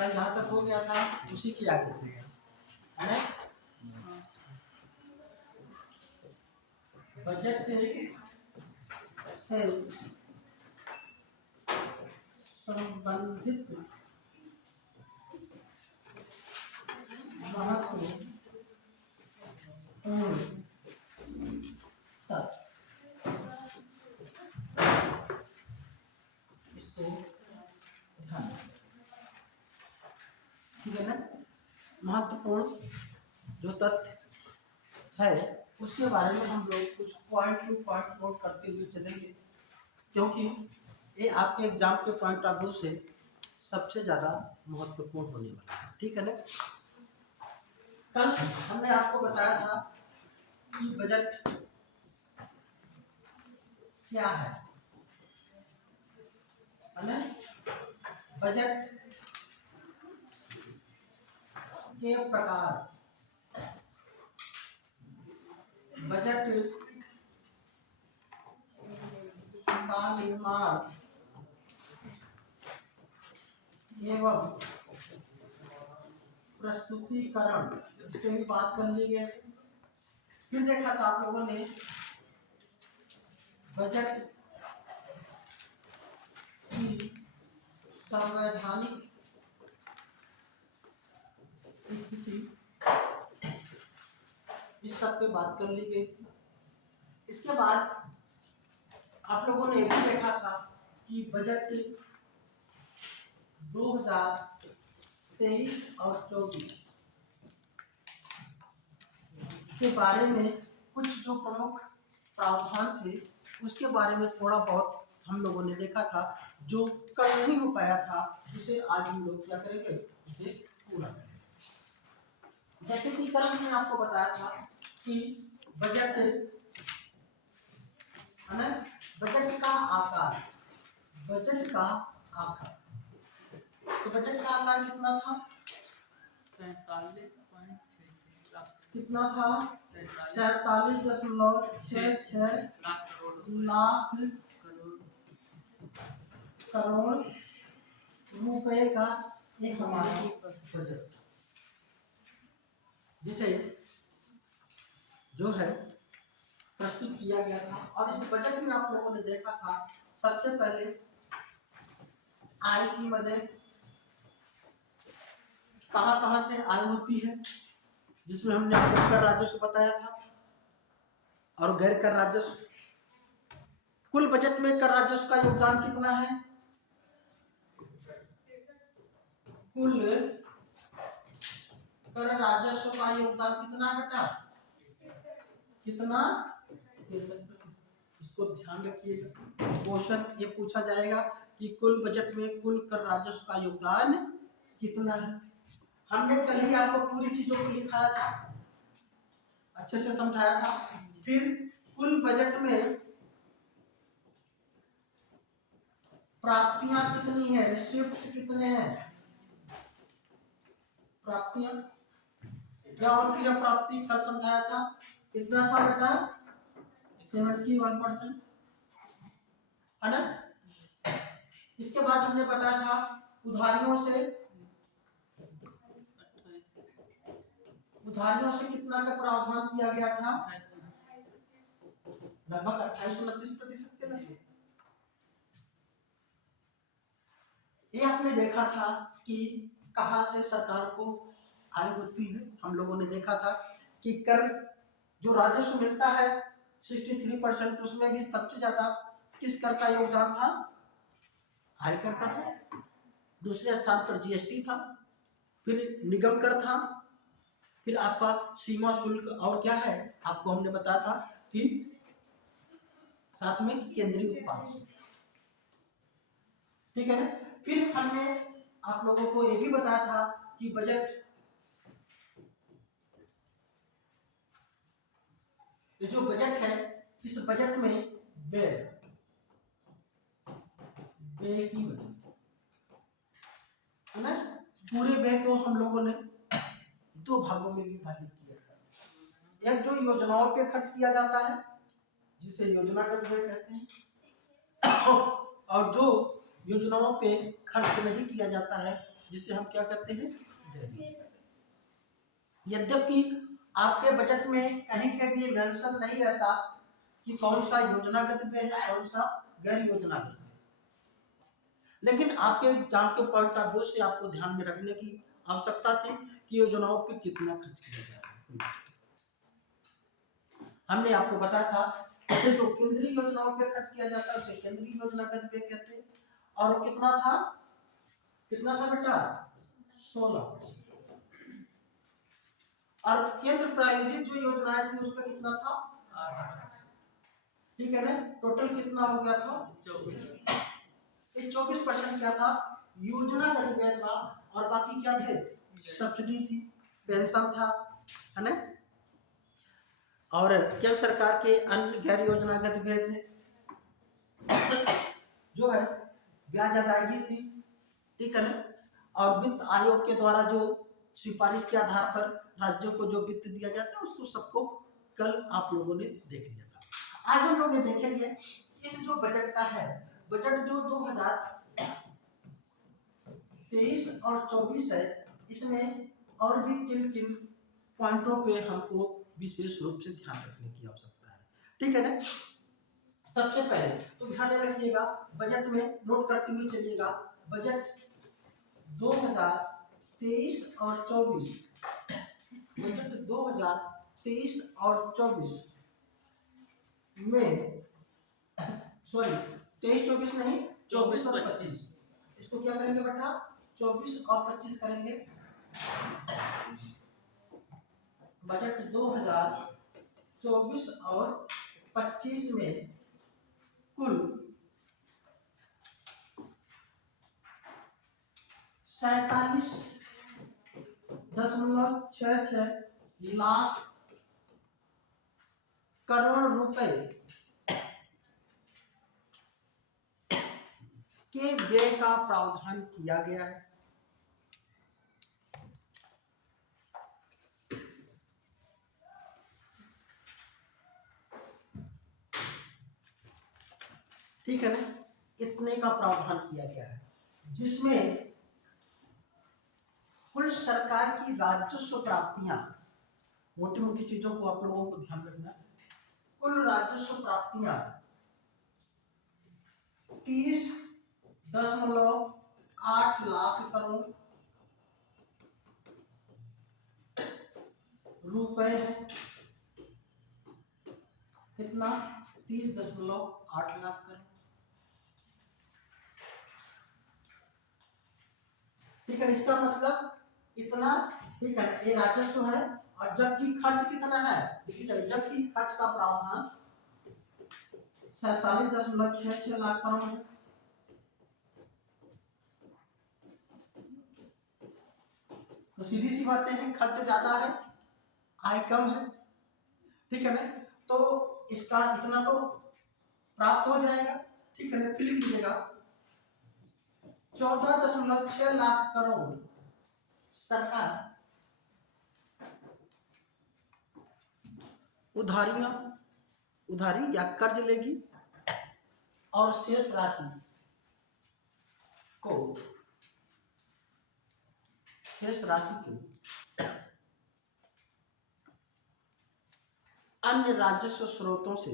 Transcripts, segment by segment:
कल जहाँ तक हो गया था उसी की आगे थी, है ना। बजट से संबंधित महत्वपूर्ण तथ्य, इसको ध्यान रखना। ठीक है ना। महत्वपूर्ण जो तथ्य है उसके बारे में हम लोग कुछ पॉइंट टू पॉइंट नोट करते हुए चलेंगे, क्योंकि ये आपके एग्जाम के पॉइंट ऑफ व्यू से सबसे ज़्यादा महत्वपूर्ण होने वाला है। ठीक है ना। कल हमने आपको बताया था कि बजट क्या है ना। बजट के प्रकार, बजट का निर्माण एवं प्रस्तुतिकरण, इसके भी बात कर ली गई। फिर देखा था आप लोगों ने बजट की संवैधानिक स्थिति, इस सब पे बात कर ली गई थी। इसके बाद आप लोगों ने भी देखा था कि बजट 2023 और 24 के बारे में कुछ जो प्रमुख प्रावधान थे उसके बारे में थोड़ा बहुत हम लोगों ने देखा था। जो कल नहीं हो पाया था उसे आज हम लोग क्या करेंगे, उसे पूरा करेंगे। जैसे कि कल मैंने आपको बताया था कि बजट है ना, बजट का आकार, बजट का आकार, तो बजट का आकार कितना था, 47.66 लाख। कितना था, 47.66 लाख करोड़ रुपए का एक हमारा बजट, जिसे जो है प्रस्तुत किया गया था। और इस बजट में आप लोगों ने देखा था सबसे पहले आय की मदद, कहां से आय होती है, जिसमें हमने आपको कर राजस्व बताया था और गैर कर राजस्व। कुल बजट में कर राजस्व का योगदान कितना है, कुल कर राजस्व का योगदान कितना बेटा, कितना, 63%। इसको ध्यान रखिएगा, क्वेश्चन ये पूछा जाएगा कि कुल बजट में कुल कर राजस्व का योगदान कितना है। हमने कल ही आपको पूरी चीजों को लिखाया था, अच्छे से समझाया था। फिर कुल बजट में प्राप्तियां कितनी है, रिसीव्स कितने हैं, प्राप्तियां क्या होती है, प्राप्ति कल समझाया था, कितना था बेटा, 71%, है ना। इसके बाद हमने बताया था उधारियों से, उधारियों से कितना का प्रावधान किया गया था, लगभग 28-29% के लगे। ये आपने देखा था कि कहां से सरकार को आय होती है। हम लोगों ने देखा था कि कर जो राजस्व मिलता है 63%, उसमें भी सबसे ज्यादा किस कर का योगदान था, आयकर का था। दूसरे स्थान पर जीएसटी था, फिर निगम कर था, फिर आपका सीमा शुल्क, और क्या है आपको हमने बताया था कि साथ में केंद्रीय उत्पाद। ठीक है ना। फिर हमने आप लोगों को यह भी बताया था कि बजट, ये जो बजट है इस बजट में व्यय की वजह है ना, पूरे व्यय को हम लोगों ने दो भागों में विभाजित किया था। एक जो योजनाओं पे खर्च किया जाता है जिसे योजनागत व्यय कहते हैं, और जो योजनाओं पे खर्च नहीं किया जाता है जिसे हम क्या कहते हैं, गैर योजना। यद्यपि आपके बजट में कहीं कहीं मेंशन नहीं रहता कि कौन सा योजनागत व्यय है, कौन सा गैर योजनागत व्यय, लेकिन आपके एग्जाम के पॉइंट ऑफ व्यू से आपको ध्यान में रखने की आवश्यकता थी कि योजनाओं पे कितना खर्च किया जा रहा है। हमने आपको बताया था जो केंद्रीय योजनाओं पे खर्च किया जाता है उसे केंद्रीय योजनागत व्यय कहते हैं, और वो कितना था, कितना था बेटा, 16%। और केंद्र प्रायोजित जो योजनाएं थी उस पर कितना था, 8%। ठीक है ना, टोटल कितना हो गया था, 24% क्या था, योजनागत व्यय था, और बाकी क्या थे, सब्सिडी थी, पेंशन था, है ना, और केंद्र सरकार के अन्य गैर योजनागत व्यय थे, जो है ब्याज अदायगी थी, ठीक है ना, और वित्त आयोग के द्वारा जो सिफारिश के आधार पर राज्यों को जो वित्त दिया जाता है उसको सबको कल आप लोगों ने देख लिया था। आज हम लोग ये देखेंगे इस जो बजट का है, बजट जो 2023 और 24 है, इसमें और भी किन किन पॉइंटों पे हमको विशेष रूप से ध्यान रखने की आवश्यकता है, ठीक है ना। सबसे पहले तो ध्यान रखिएगा, बजट में नोट करते हुए चलिएगा, बजट 2023 और 24, बजट 2023 और 24 में, सॉरी 23-24 नहीं, 24 और 25, इसको क्या करेंगे बेटा, 24 और 25 करेंगे। बजट 2024 और 25 में कुल 47.66 लाख करोड़ रुपए के व्यय का प्रावधान किया गया है। ठीक है ना, इतने का प्रावधान किया गया है, जिसमें कुल सरकार की राजस्व प्राप्तियां, मोटी मोटी चीजों को आप लोगों को ध्यान रखना, कुल राजस्व प्राप्तियां 30.8 लाख करोड़ रुपए है। कितना, 30.8 लाख करोड़, ठीक है, इसका मतलब इतना, ठीक है ना, ये राजस्व है, और जबकि खर्च कितना है, देखिए जबकि खर्च का प्रावधान 47.66 लाख करोड़ है। तो सीधी सी बातें हैं, खर्च ज्यादा है, आय कम है, ठीक है ना, तो इसका इतना तो प्राप्त हो जाएगा, ठीक है ना, फिर लिख लीजिएगा 14.6 लाख करोड़ सरकार उधारी या कर्ज लेगी, और शेष राशि को अन्य राजस्व स्रोतों से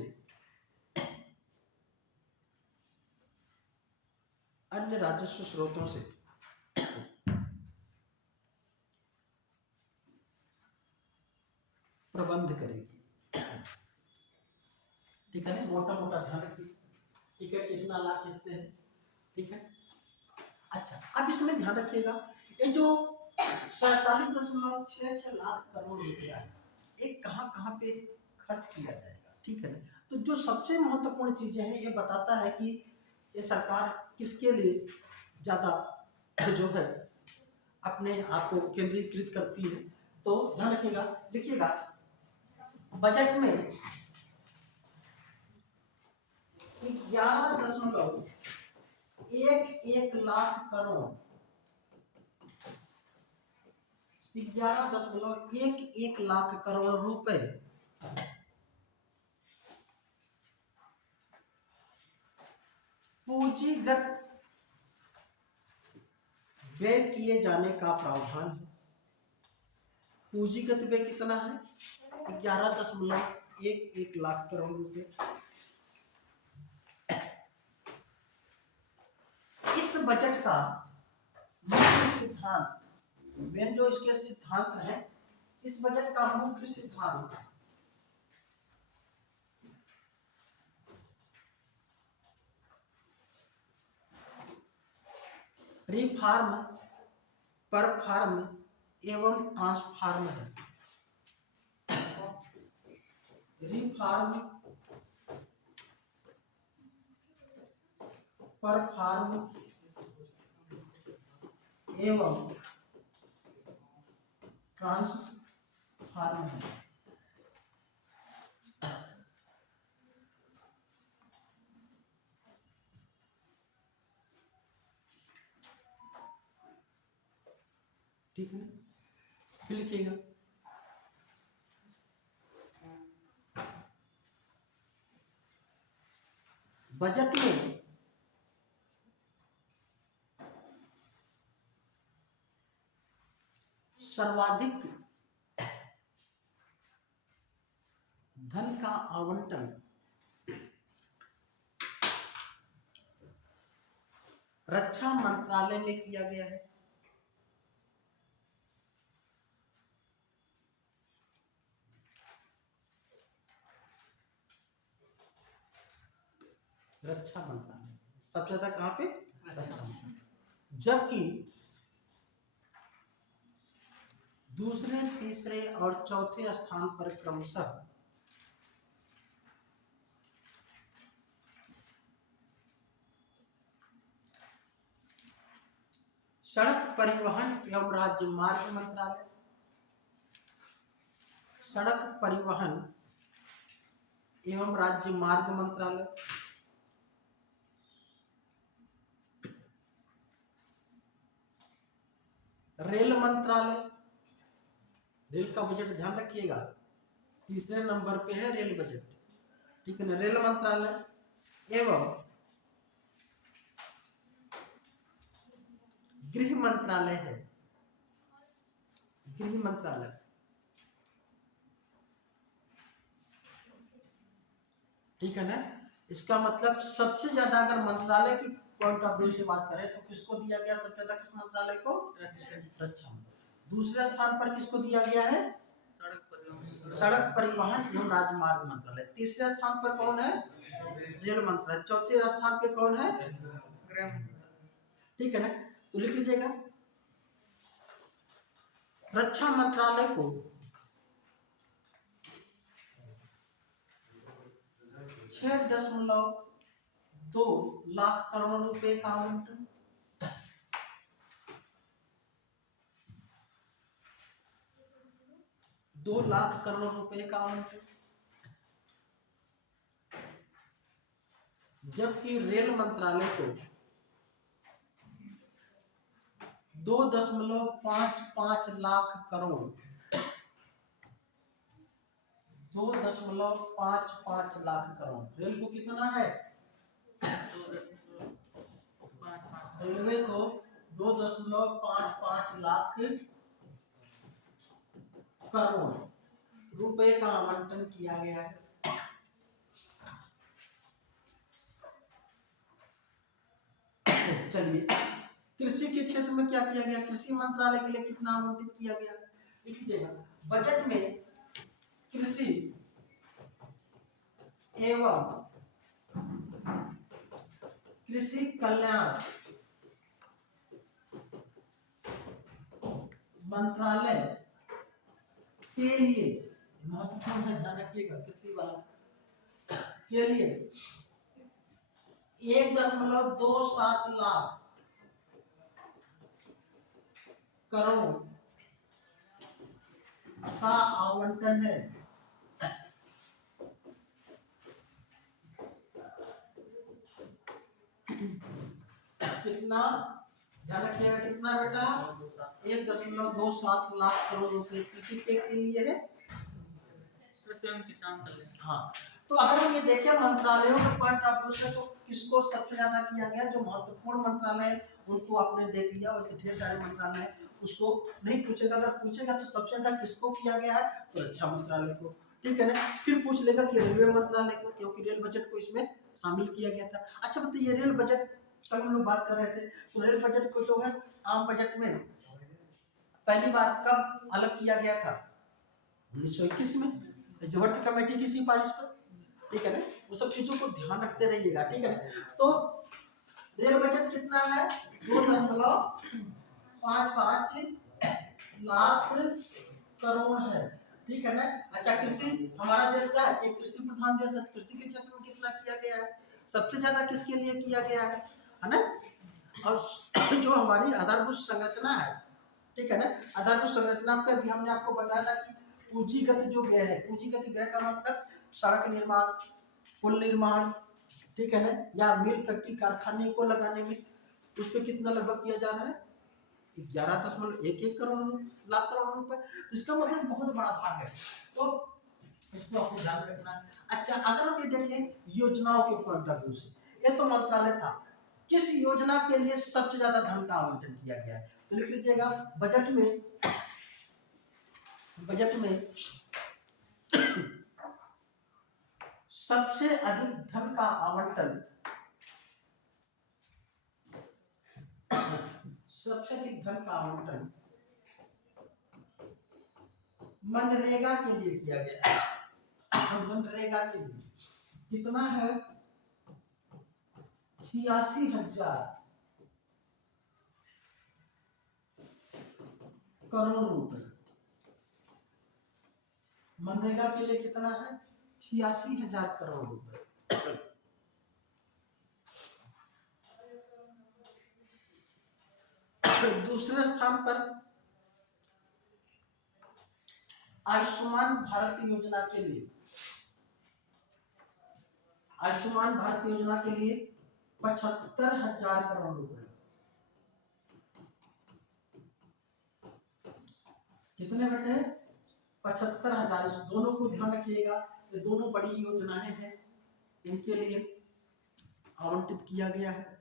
प्रबंध करेगी, ठीक है, मोटा मोटा ध्यान रखिए, ठीक है, कितना लाख इससे है, ठीक है। अच्छा, अब इसमें ध्यान रखिएगा, ये जो 47.66 लाख करोड़ रुपया है, ये कहाँ कहाँ पे खर्च किया जाएगा, ठीक है ना। तो जो सबसे महत्वपूर्ण चीजें हैं, ये बताता है कि ये सरकार किसके लिए ज्यादा जो है अपने आप को केंद्रीकृत करती है। तो ध्यान रखिएगा, लिखिएगा, बजट में 11.11 लाख करोड़, 11.11 लाख करोड़ रुपए पूंजीगत व्यय किए जाने का प्रावधान है। पूंजीगत व्यय कितना है? 11.11 लाख करोड़ रुपए। इस बजट का मुख्य सिद्धांत, मेन जो इसके सिद्धांत है, इस बजट का मुख्य सिद्धांत रिफॉर्म, परफॉर्म एवं ट्रांसफॉर्म है। रिफॉर्म, परफॉर्म एवं ट्रांसफॉर्म है। ठीक है, फिर लिखिएगा। बजट में सर्वाधिक धन का आवंटन रक्षा मंत्रालय में किया गया है। रक्षा मंत्रालय सबसे ज्यादा कहां पे? रक्षा मंत्रालय। जबकि दूसरे, तीसरे और चौथे स्थान पर क्रमशः सड़क परिवहन एवं राजमार्ग मंत्रालय, सड़क परिवहन एवं राजमार्ग मंत्रालय, रेल मंत्रालय, रेल का बजट ध्यान रखिएगा, तीसरे नंबर पे है रेल बजट, ठीक है ना, रेल मंत्रालय एवं गृह मंत्रालय है, गृह मंत्रालय। ठीक है ना, इसका मतलब सबसे ज्यादा अगर मंत्रालय की पॉइंट ऑफ व्यू से बात करें तो किसको दिया गया सबसे ज्यादा? किस मंत्रालय को? रक्षा। दूसरे स्थान पर किसको दिया गया है? सड़क परिवहन एवं राजमार्ग मंत्रालय। तीसरे स्थान पर कौन है? रेल मंत्रालय। चौथे स्थान पे कौन है? ठीक है ना, तो लिख लीजिएगा। रक्षा मंत्रालय को 6.2 लाख करोड़ रुपए का आवंटन, 2 लाख करोड़ रुपए का आवंटन। जबकि रेल मंत्रालय को 2.55 लाख करोड़, 2.55 लाख करोड़। रेल को कितना है? रेलवे को 2.55 लाख करोड़ रुपए का आवंटन किया गया है। चलिए, कृषि के क्षेत्र में क्या किया गया? कृषि मंत्रालय के लिए कितना आवंटित किया गया? लिख लीजिएगा। बजट में कृषि एवं कृषि कल्याण मंत्रालय के लिए, महत्वपूर्ण है, ध्यान रखिएगा, कृषि वाला के लिए 1.27 लाख करोड़ का आवंटन है। कितना? ध्यान रखिएगा, कितना बेटा? 1.27 लाख करोड़ रुपए कृषि के लिए है। किसान। हाँ, तो अगर हम ये देखें मंत्रालयों के पॉइंट ऑफ व्यू से, तो किसको सबसे ज्यादा किया गया, जो महत्वपूर्ण मंत्रालय है उनको आपने देख लिया, वैसे ढेर सारे मंत्रालय है उसको नहीं पूछेगा, अगर पूछेगा तो सबसे ज्यादा किसको किया गया है, तो रक्षा मंत्रालय को, ठीक है ना। फिर पूछ लेगा कि रेलवे मंत्रालय को, क्योंकि रेल बजट को इसमें शामिल किया गया था। अच्छा बताइए, रेल बजट कल हम लोग बात कर रहे थे, तो रेल बजट को जो है आम बजट में पहली बार कब अलग किया गया था, 1921 में, जवर्थ कमेटी की सिफारिश पर, ठीक है ना। वो सब चीजों को ध्यान रखते रहिएगा, ठीक है। तो रेल बजट कितना है, 2.55 लाख करोड़ है, ठीक है ना। अच्छा, कृषि हमारा देश का एक कृषि प्रधान देश है, कृषि के क्षेत्र में कितना किया गया है, सबसे ज्यादा किसके लिए किया गया है ना। और जो हमारी आधारभूत संरचना है, ठीक है ना, आधारभूत संरचना पे भी हमने आपको बताया था कि पूंजीगत जो व्यय है, पूंजीगत व्यय का मतलब सड़क निर्माण, पुल निर्माण, ठीक है ना, या मिल फैक्ट्री कारखाने को लगाने में उस पर कितना लगभग किया जा रहा है, 11.11 लाख करोड़ रुपए, इसका मतलब बहुत बड़ा भाग है, तो इसको आपको ध्यान रखना है। अच्छा, अगर हम ये देखें योजनाओं के पॉइंट ऑफ व्यू से, ये तो मंत्रालय था, किस योजना के लिए सबसे ज्यादा धन का आवंटन किया गया है, तो लिख लीजिएगा बजट में, सबसे अधिक धन का आवंटन, सबसे अधिक धन का आवंटन मनरेगा के लिए किया गया। मनरेगा के लिए कितना है, 86,000 करोड़ रुपए। मनरेगा के लिए कितना है, 86,000 करोड़ रुपए। दूसरे स्थान पर आयुष्मान भारत योजना के लिए, आयुष्मान भारत योजना के लिए 75,000 करोड़ रुपए। कितने बेटे, 75,000। दोनों को ध्यान रखिएगा, ये दोनों बड़ी योजनाएं हैं, इनके लिए आवंटित किया गया है।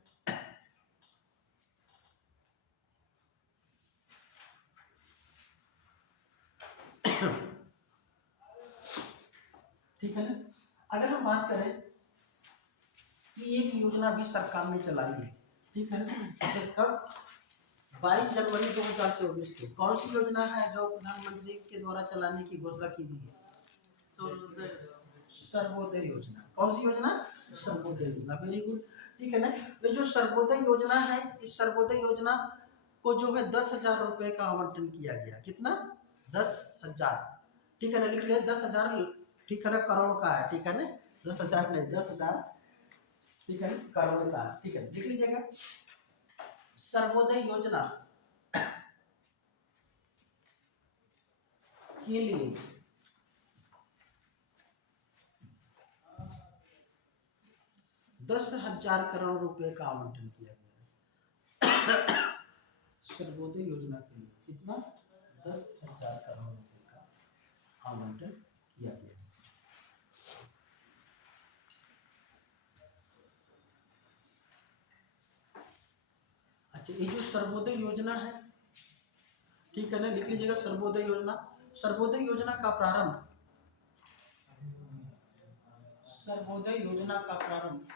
ठीक है ना। अगर हम बात करें कि एक योजना भी सरकार ने चलाई है, ठीक है ना, कब, 22 जनवरी 2024 को, कौन सी योजना है जो प्रधानमंत्री के द्वारा चलाने की घोषणा की गई है, सर्वोदय योजना। कौन सी योजना, सर्वोदय योजना, वेरी गुड, ठीक है ना। तो जो सर्वोदय योजना है, इस सर्वोदय योजना को जो है 10,000 रुपए का आवंटन किया गया, कितना, 10,000, ठीक है ना, लिख लिया 10,000, ठीक है ना, करोड़ का है, ठीक है ना, 10,000 नहीं, 10,000, ठीक है, करोड़ का, ठीक है, लिख लीजिएगा। सर्वोदय योजना के लिए 10,000 करोड़ रुपए का आवंटन किया गया है। सर्वोदय योजना के लिए कितना, 10,000 करोड़ रुपए का आवंटन किया गया है। अच्छा, ये जो सर्वोदय योजना है, ठीक है ना, लिख लीजिएगा सर्वोदय योजना। सर्वोदय योजना का प्रारंभ, सर्वोदय योजना का प्रारंभ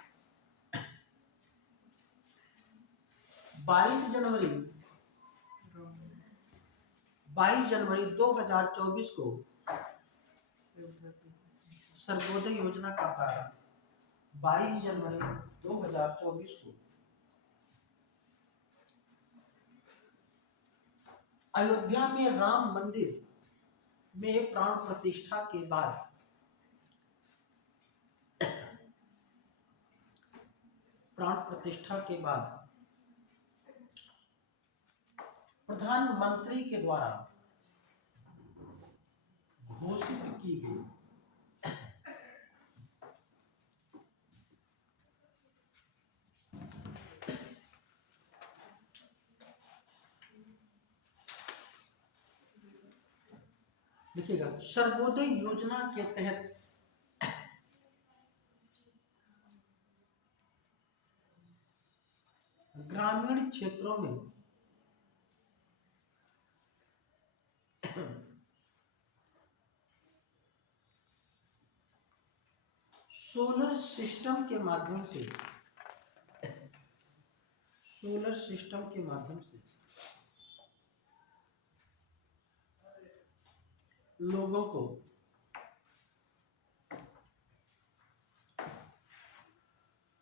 22 जनवरी 2024 को, सर्वोदय योजना का प्रारंभ 22 जनवरी 2024 को अयोध्या में राम मंदिर में प्राण प्रतिष्ठा के बाद, प्राण प्रतिष्ठा के बाद प्रधानमंत्री के द्वारा घोषित की गई। देखिएगा, सर्वोदय योजना के तहत ग्रामीण क्षेत्रों में सोलर सिस्टम के माध्यम से लोगों को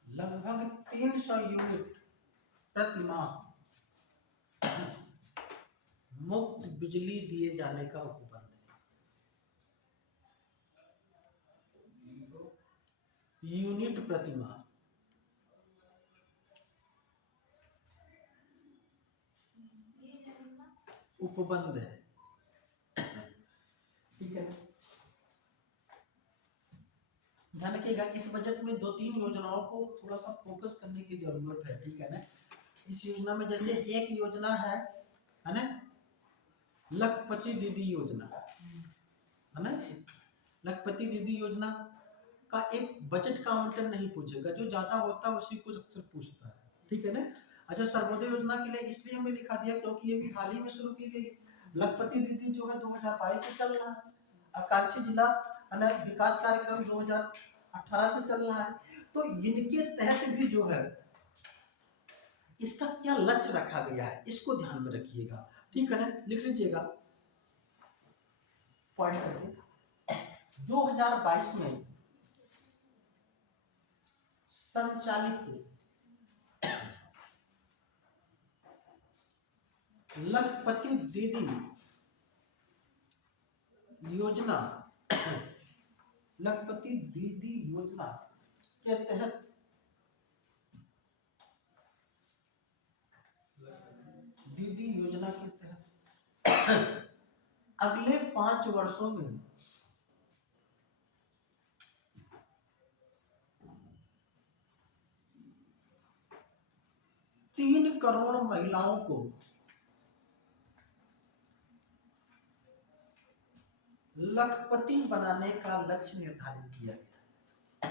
लगभग 300 यूनिट प्रति माह मुफ्त बिजली दिए जाने का उपबंध है। यूनिट प्रति माह उपबंध है, ठीक है। ध्यान रखिएगा, इस बजट में 2-3 योजनाओं को थोड़ा सा फोकस करने की जरूरत है, ठीक है ना। इस योजना में जैसे एक योजना है ना, लखपति दीदी योजना है ना। लखपति दीदी योजना का एक बजट का आवंटन नहीं पूछेगा, जो ज्यादा होता है उसी को अक्सर पूछता है, ठीक है ना। अच्छा, सर्वोदय योजना के लिए इसलिए हमने लिखा दिया क्योंकि ये भी हाल ही में शुरू की गई। लखपति दीदी जो है 2022 से चल रहा है, आकांक्षी जिला विकास कार्यक्रम 2018 से चल रहा है। तो इनके तहत भी जो है इसका क्या लक्ष्य रखा गया है, इसको ध्यान में रखिएगा, ठीक है ना। लिख लीजिएगा पॉइंट करके। 2022 में संचालित लखपति दीदी योजना लखपति दीदी योजना के तहत अगले 5 वर्षों में 3 करोड़ महिलाओं को लखपति बनाने का लक्ष्य निर्धारित किया गया।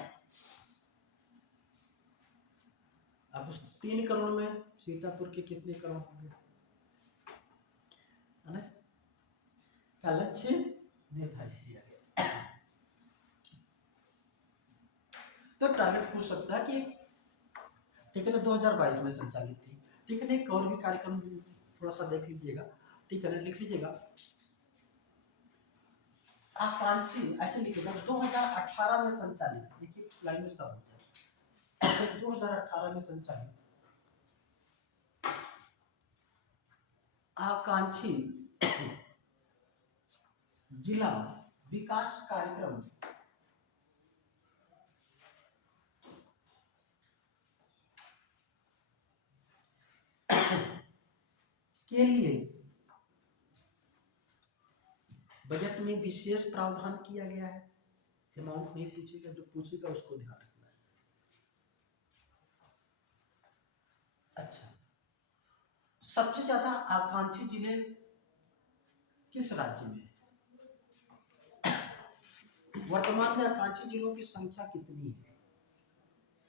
अब उस 3 करोड़ में सीतापुर के कितने करोड़ होंगे, है ना, का लक्ष्य निर्धारित किया गया। तो टारगेट पूछ सकता है कि ठीक है ना, 2022 में संचालित थी, ठीक है ना। एक और भी कार्यक्रम थोड़ा सा देख लीजिएगा, ठीक है ना। लिख लीजिएगा आकांक्षी, ऐसे लिखिएगा 2018 में संचालित, देखिए लाइन में सब हो जाए। 2018 में संचालित आकांक्षी जिला विकास कार्यक्रम के लिए बजट में विशेष प्रावधान किया गया है। अमाउंट नहीं पूछेगा, जो पूछेगा उसको ध्यान रखना है। अच्छा, सबसे ज्यादा आकांक्षी जिले किस राज्य में है? वर्तमान में आकांक्षी जिलों की संख्या कितनी है,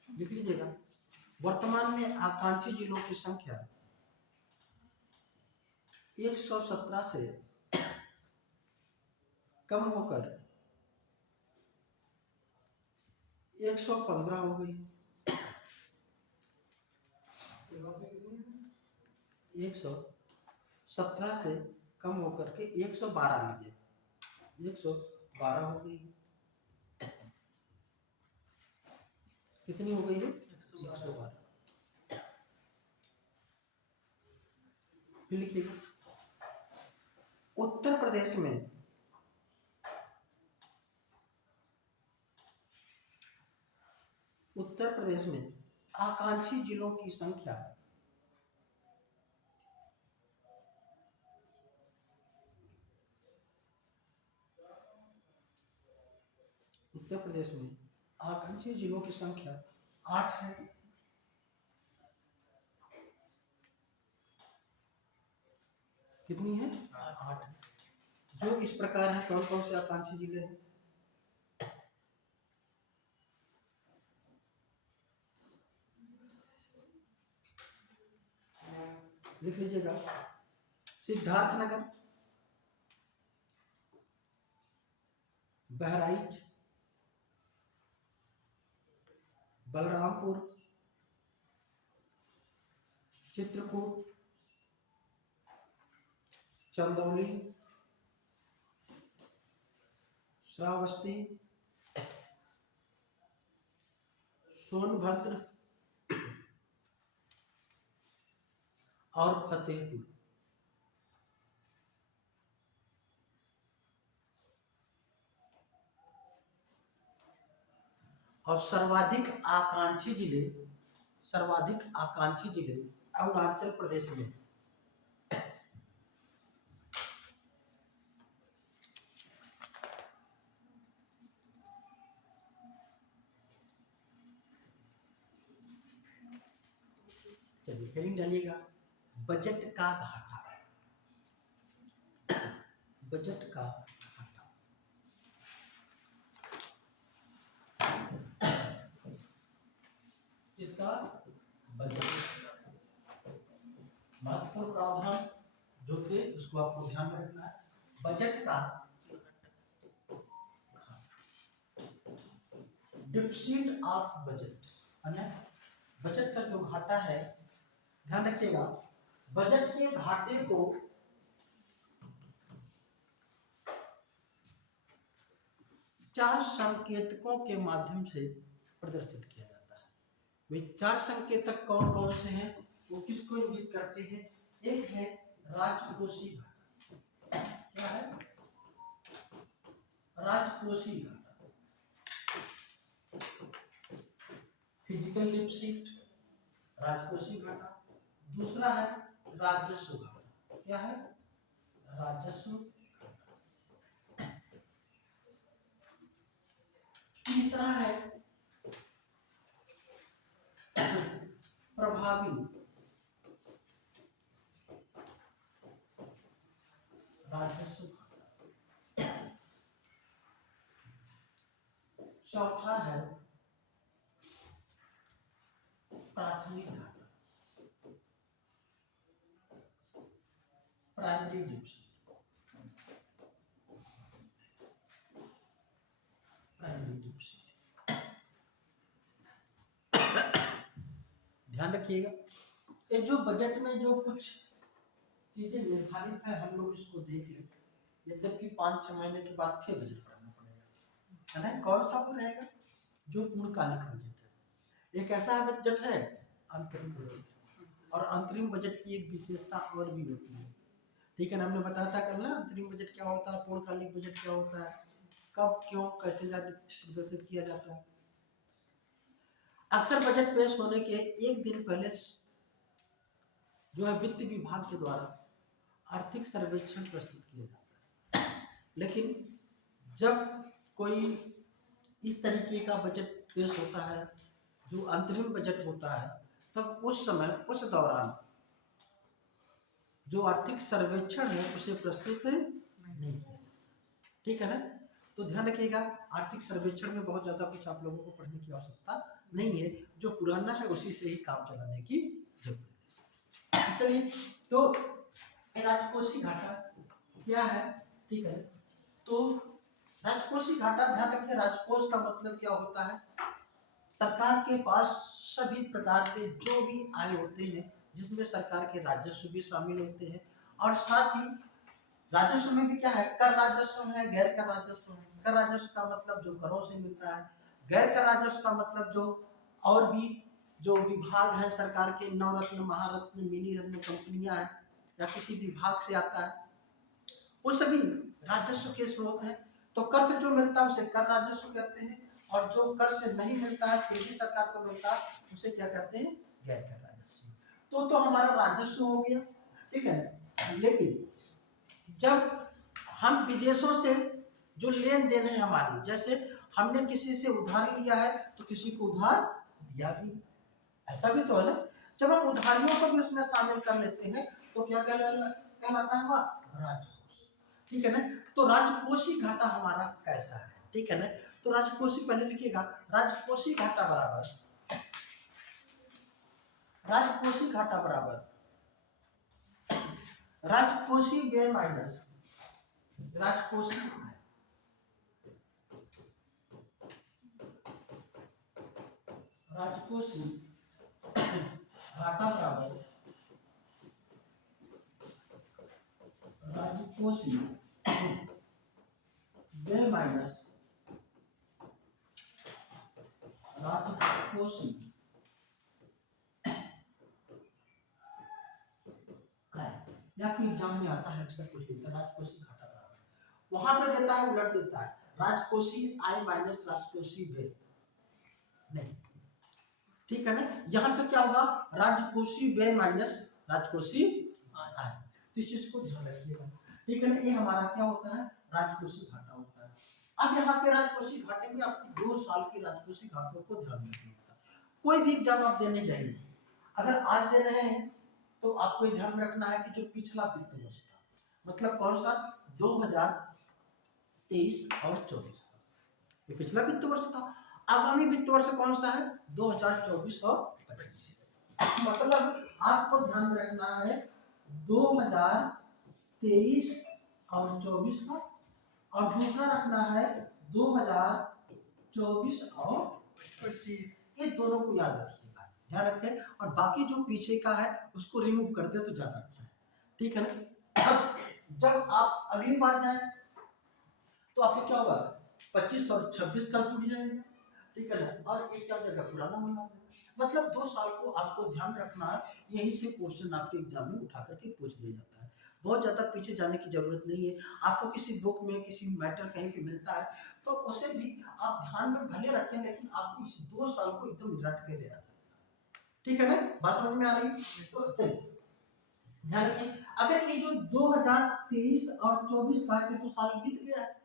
लिख लीजिएगा। वर्तमान में आकांक्षी जिलों की संख्या 117 से कम होकर 115 हो गई। 117 से कम होकर के 112 लीजिए, 112 हो गई। कितनी हो गई है? 112। फिर लिखिए उत्तर प्रदेश में आकांक्षी जिलों की संख्या उत्तर प्रदेश में आकांक्षी जिलों की संख्या 8 है। कितनी है? 8। जो इस प्रकार है, कौन कौन से आकांक्षी जिले हैं? लिख लीजिएगा, सिद्धार्थनगर, बहराइच, बलरामपुर, चित्रकूट, चंदौली, श्रावस्ती, सोनभद्र और फतेहपुर। और सर्वाधिक आकांक्षी जिले अरुणाचल प्रदेश में। चलिए हेडिंग डालिएगा, बजट का घाटा। बजट का घाटा, इसका बजट महत्वपूर्ण प्रावधान जो थे उसको आपको ध्यान में रखना है। बजट का डिफिसिट ऑफ बजट, बजट का जो घाटा है, ध्यान रखिएगा, बजट के घाटे को चार संकेतकों के माध्यम से प्रदर्शित किया जाता है। वे चार संकेतक कौन कौन से हैं, वो किसको इंगित करते हैं? एक है राजकोषीय घाटा। क्या है? राजकोषीय घाटा, फिजिकल डिफिसिट, राजकोषीय घाटा। दूसरा है राजस्व घाटा। क्या है? राजस्व घाटा। तीसरा है प्रभावी राजस्व घाटा। चौथा है प्राथमिक घाटा, प्राइमरी डिफिसिट। ध्यान रखिएगा, ये जो बजट में जो कुछ चीजें निर्धारित है, हम लोग इसको देख लें। यद्यपि 5-6 महीने के बाद फिर बजट पढ़ना पड़ेगा, है ना। कौन सा वो रहेगा? जो पूर्णकालिक बजट है। एक ऐसा बजट है अंतरिम बजट, और अंतरिम बजट की एक विशेषता और भी होती है, ठीक है ना। हमने बताया था कल ना, अंतरिम बजट क्या होता है, पूर्णकालिक बजट क्या होता है, कब क्यों कैसे प्रदर्शित किया जाता है। अक्सर बजट पेश होने के एक दिन पहले जो है वित्त विभाग के द्वारा आर्थिक सर्वेक्षण प्रस्तुत किया जाता है। लेकिन जब कोई इस तरीके का बजट पेश होता है जो अंतरिम बजट होता है, तब उस समय उस दौरान जो आर्थिक सर्वेक्षण है उसे प्रस्तुत नहीं किया, ठीक है ना। तो ध्यान रखिएगा, आर्थिक सर्वेक्षण में बहुत ज्यादा कुछ आप लोगों को पढ़ने की आवश्यकता नहीं है, जो पुराना है उसी से ही काम चलाने की जरूरत है। चलिए, तो राजकोषीय घाटा क्या है, ठीक है। तो राजकोषीय घाटा, ध्यान रखिए, राजकोष का मतलब क्या होता है? सरकार के पास सभी प्रकार से जो भी आय होते हैं, जिसमें सरकार के राजस्व भी शामिल होते हैं, और साथ ही राजस्व में भी क्या है, कर राजस्व है, गैर कर राजस्व है। कर राजस्व का मतलब जो करों से मिलता है, गैर कर राजस्व का मतलब जो और भी जो विभाग है सरकार के, नवरत्न, महारत्न, मिनी रत्न कंपनियां हैं, या किसी विभाग से आता है, वो सभी राजस्व के स्रोत हैं। तो कर से जो मिलता है उसे कर राजस्व कहते हैं, और जो कर से नहीं मिलता है फिर भी सरकार को मिलता है, उसे क्या कहते हैं? गैर कर राजस्व। तो हमारा राजस्व हो गया, ठीक है। लेकिन जब हम विदेशों से जो लेन देन है हमारी, जैसे हमने किसी से उधार लिया है तो किसी को उधार दिया भी, ऐसा भी तो है ना। जब हम उधारियों को भी उसमें शामिल कर लेते हैं तो क्या कहलाता है? वह राजकोष, ठीक है ना। तो राजकोषीय घाटा हमारा कैसा है, ठीक है ना। तो राजकोषीय, पहले लिखिएगा, राजकोषीय घाटा बराबर, राजकोषीय घाटा बराबर राजकोषीय व्यय माइनस राजकोषीय आय, राजकोषीय घाटा बराबर राजकोषीय व्यय माइनस राजकोषीय आय। या फिर एग्जाम में आता है अक्सर कुछ देता है राजकोषीय घाटा बराबर, वहां पे देता है उलट देता है राजकोषीय आय माइनस राजकोषीय व्यय, नहीं ठीक है ना। यहाँ पे क्या होगा राजकोषीय व्यय माइनस राजकोषीय आय, तो इस चीज को ध्यान रखिएगा ठीक है ना। ये हमारा क्या होता है राजकोषीय घाटा होता है। अब यहाँ पे राजकोषीय घाटे में आपको 2 साल के राजकोषीय घाटों को ध्यान रखना होता है। कोई भी एग्जाम आप देने जाइए, अगर आज दे रहे हैं तो आपको ये ध्यान रखना है कि जो पिछला वित्त वर्ष था, मतलब कौन सा 2023 और 24 का, ये पिछला वित्त वर्ष था। आगामी वित्त वर्ष कौन सा है 2024 और 25, मतलब आपको ध्यान रखना है 2023 और 24 का, और दूसरा रखना है 2024 और 25, ये दोनों को याद रखिएगा, ध्यान रखें। और बाकी जो पीछे का है उसको रिमूव कर दे तो ज्यादा अच्छा है ठीक है ना। जब आप अगली बार जाए तो आपको क्या होगा 25 और 26 का जुड़ जाएगा ठीक है ना, और एक क्या हो जाएगा पुराना महीना हो जाएगा। मतलब 2 साल को आपको ध्यान रखना है, यहीं से क्वेश्चन आपके एग्जाम में उठा करके पूछ दिया जाता है, बहुत ज्यादा पीछे जाने की जरूरत नहीं है। आपको किसी बुक में किसी मैटर कहीं पे मिलता है तो उसे भी आप ध्यान में भले रखें, लेकिन आपको इस 2 साल को एकदम रट के ले आता ठीक है ना। बात समझ में आ रही है तो चलिए ध्यान रखिए। अगर ये जो 2023 और 24 का है तो साल बीत गया है,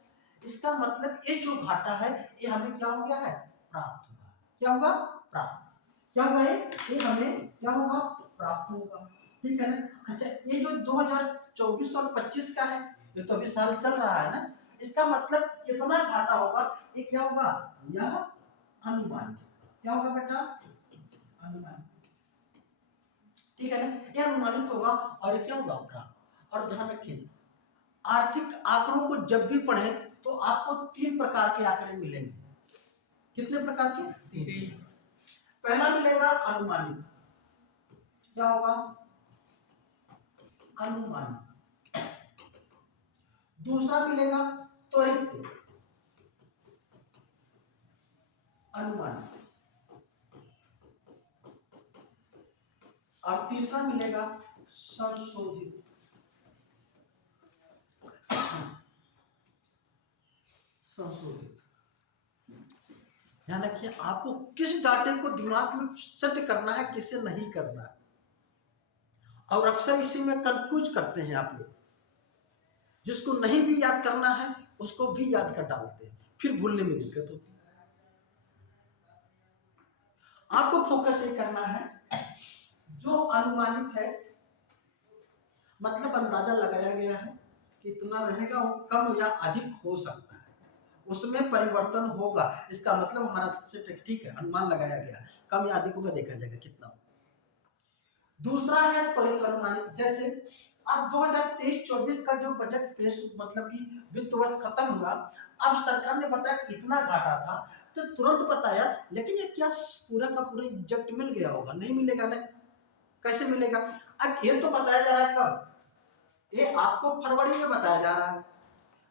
इसका मतलब ये जो घाटा है ये हमें क्या हो गया है प्राप्त होगा। क्या होगा प्राप्त, क्या होगा ये हमें क्या होगा प्राप्त होगा ठीक है ना। अच्छा ये जो 2024 और 25 का है ये तो अभी साल चल रहा है ना, इसका मतलब कितना घाटा होगा ये क्या होगा यह अनुमान, क्या होगा बेटा अनुमान ठीक है ना, यह अनुमानित होगा और क्या होगा प्राप्त। और ध्यान रखें आर्थिक आंकड़ों को जब भी पढ़े तो आपको 3 प्रकार के आंकड़े मिलेंगे। कितने प्रकार के 3। पहला मिलेगा अनुमानित, क्या होगा अनुमानित। दूसरा मिलेगा त्वरित अनुमानित, और तीसरा मिलेगा संशोधित संशोधित। ध्यान रखिए आपको किस डाटे को दिमाग में सेट करना है किसे नहीं करना है, और अक्सर इसी में कंफ्यूज करते हैं आप लोग। जिसको नहीं भी याद करना है उसको भी याद कर डालते हैं, फिर भूलने में दिक्कत होती है। आपको फोकस ये करना है जो अनुमानित है, मतलब अंदाजा लगाया गया है कितना रहेगा, वो कम या अधिक हो सकता है, उसमें परिवर्तन होगा, इसका मतलब हमारा से ठीक है अनुमान लगाया गया, कम या अधिक होगा देखा जाएगा कितना होगा। दूसरा है त्वरित अनुमानित, जैसे अब 2023-24 का जो बजट पेश मतलब कि वित्त वर्ष खत्म हुआ, अब सरकार ने बताया कि इतना घाटा था तो तुरंत बताया, लेकिन ये क्या पूरा का पूरा एग्जैक्ट मिल गया होगा, नहीं मिलेगा ना, कैसे मिलेगा। अब ये तो बताया जा रहा है कब, ये आपको फरवरी में बताया जा रहा है,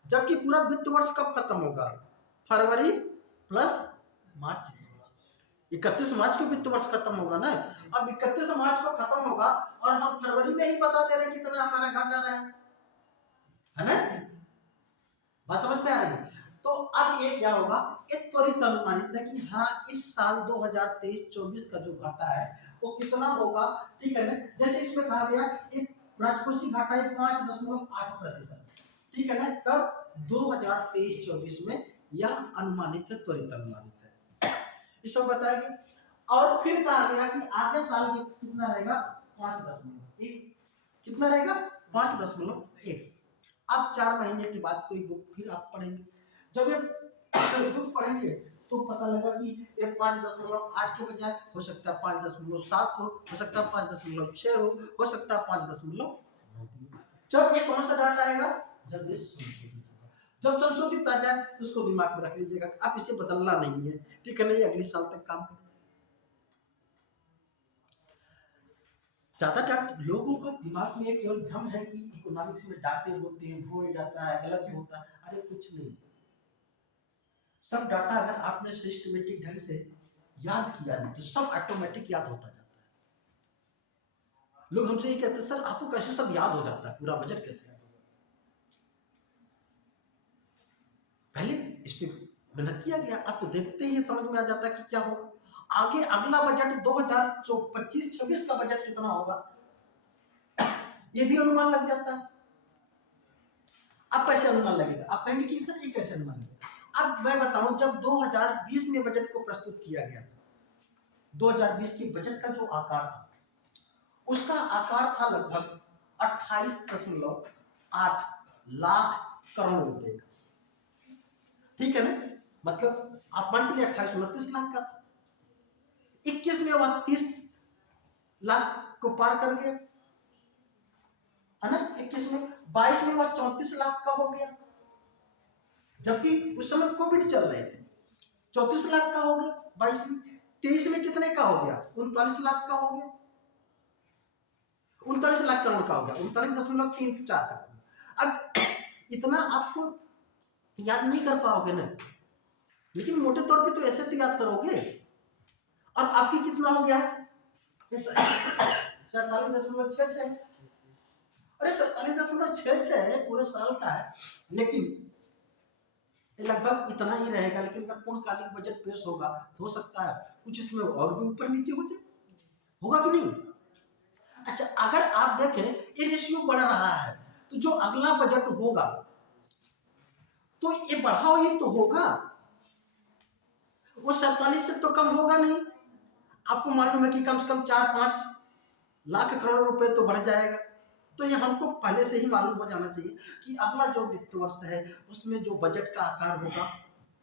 जबकि पूरा वित्त वर्ष कब खत्म होगा फरवरी प्लस मार्च, 31 मार्च को वित्त वर्ष खत्म होगा ना। अब 31 मार्च को खत्म होगा और हम फरवरी में ही बता दे रहे कितना हमारा घाटा रहा है ना, बात समझ में आ रही है। तो अब ये क्या होगा, एक त्वरित अनुमानित है कि हाँ इस साल 2023-24 का जो घाटा है वो कितना होगा ठीक है ना। जैसे इसमें कहा गया एक राजकोषीय घाटा है 5.8%, ठीक है ना, कब 2023-24 में यह अनुमानित है, त्वरित अनुमानित है, इसको बताएंगे। और फिर कहा गया कि आगे साल में कितना रहेगा 5.1, कितना रहेगा 5.1। अब 4 महीने के बाद कोई बुक फिर आप पढ़ेंगे, जब ये बुक पढ़ेंगे तो पता लगा कि ये 5.8 के बजाय हो सकता है 5.7 हो सकता है 5.6 हो सकता है 5.9। जब ये कौन सा डाटा आएगा, जब ये संशोधित होगा। जब संशोधित आ जाए तो उसको दिमाग में रख लीजिएगा, आप इसे बदलना नहीं है, ठीक है, नहीं अगले साल तक काम करें। ज्यादा लोगों को दिमाग में एक भ्रम है कि इकोनॉमिक्स में डाटे होते हैं, भूल जाता है, गलत होता है। अरे कुछ नहीं, सब डाटा अगर आपने सिस्टमेटिक ढंग से याद किया नहीं तो सब ऑटोमेटिक याद होता जाता है। लोग हमसे ये कहते हैं सर आपको कैसे सब याद हो जाता है, पूरा बजट कैसे याद होगा? पहले इस पे मेहनत किया गया, अब तो देखते ही समझ में आ जाता है कि क्या होगा। आगे अगला बजट 2025-26 का बजट कितना होगा ये भी अनुमान लग जाता है। अब कैसे अनुमान लगेगा? आप कहेंगे कि सर ये कैसे अनुमान लगेगा? अब मैं बताऊं, जब 2020 में बजट को प्रस्तुत किया गया, 2020 के बजट का जो आकार था, उसका आकार था लगभग 28.8 लाख करोड़ रुपए का, ठीक है ना? मतलब आप मान के लिए 28-29 लाख का था। 21 में वह 30 लाख को पार कर गया, है ना? 21 में, 22 में वह 34 लाख का हो गया, जबकि उस समय कोविड चल रहे थे। 34 लाख का हो गया 22 में। 23 में कितने का हो गया? 39 लाख का हो गया, 39 लाख करोड़ का हो गया, 39.34 का हो गया। अब इतना आपको याद नहीं कर पाओगे ना, लेकिन मोटे तौर पे तो ऐसे तो याद करोगे। और आपकी कितना हो गया? 47.66। अरे 47.66 पूरे साल का है, लेकिन लगभग इतना ही रहेगा। लेकिन अगर पूर्णकालिक बजट पेश होगा तो हो सकता है कुछ इसमें और भी ऊपर नीचे हो जाए, होगा कि नहीं? अच्छा, अगर आप देखें ये रेशियो बढ़ रहा है तो जो अगला बजट होगा तो ये बढ़ाओ ही तो होगा, वो 47 से तो कम होगा नहीं। आपको मालूम है कि कम से कम 4-5 लाख करोड़ रुपए तो बढ़ जाएगा। तो ये हमको पहले से ही मालूम हो जाना चाहिए कि अगला जो वित्त वर्ष है उसमें जो बजट का आकार होगा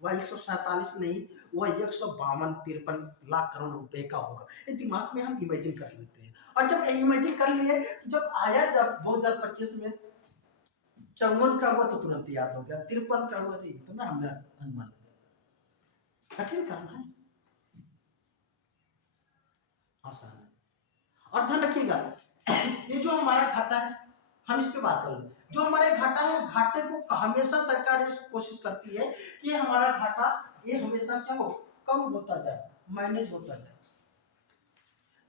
वह 147 नहीं, वह 152-53 लाख करोड़ रुपए का होगा। ये दिमाग में हम इमेजिन कर लेते हैं, और जब इमेजिन कर लिए तो जब आया, जब 2025 में 54 का हुआ तो तुरंत याद हो गया, 53 का हुआ तो इतना हमने अनुमान लगाया। कठिन काम है, आसान है। और ध्यान रखिएगा, ये जो हमारा घाटा है, हम इस पे बात कर रहे, जो हमारे घाटा है, घाटे को हमेशा सरकार कोशिश करती है कि हमारा घाटा ये हमेशा क्या हो, कम होता जाए, मैनेज होता जाए।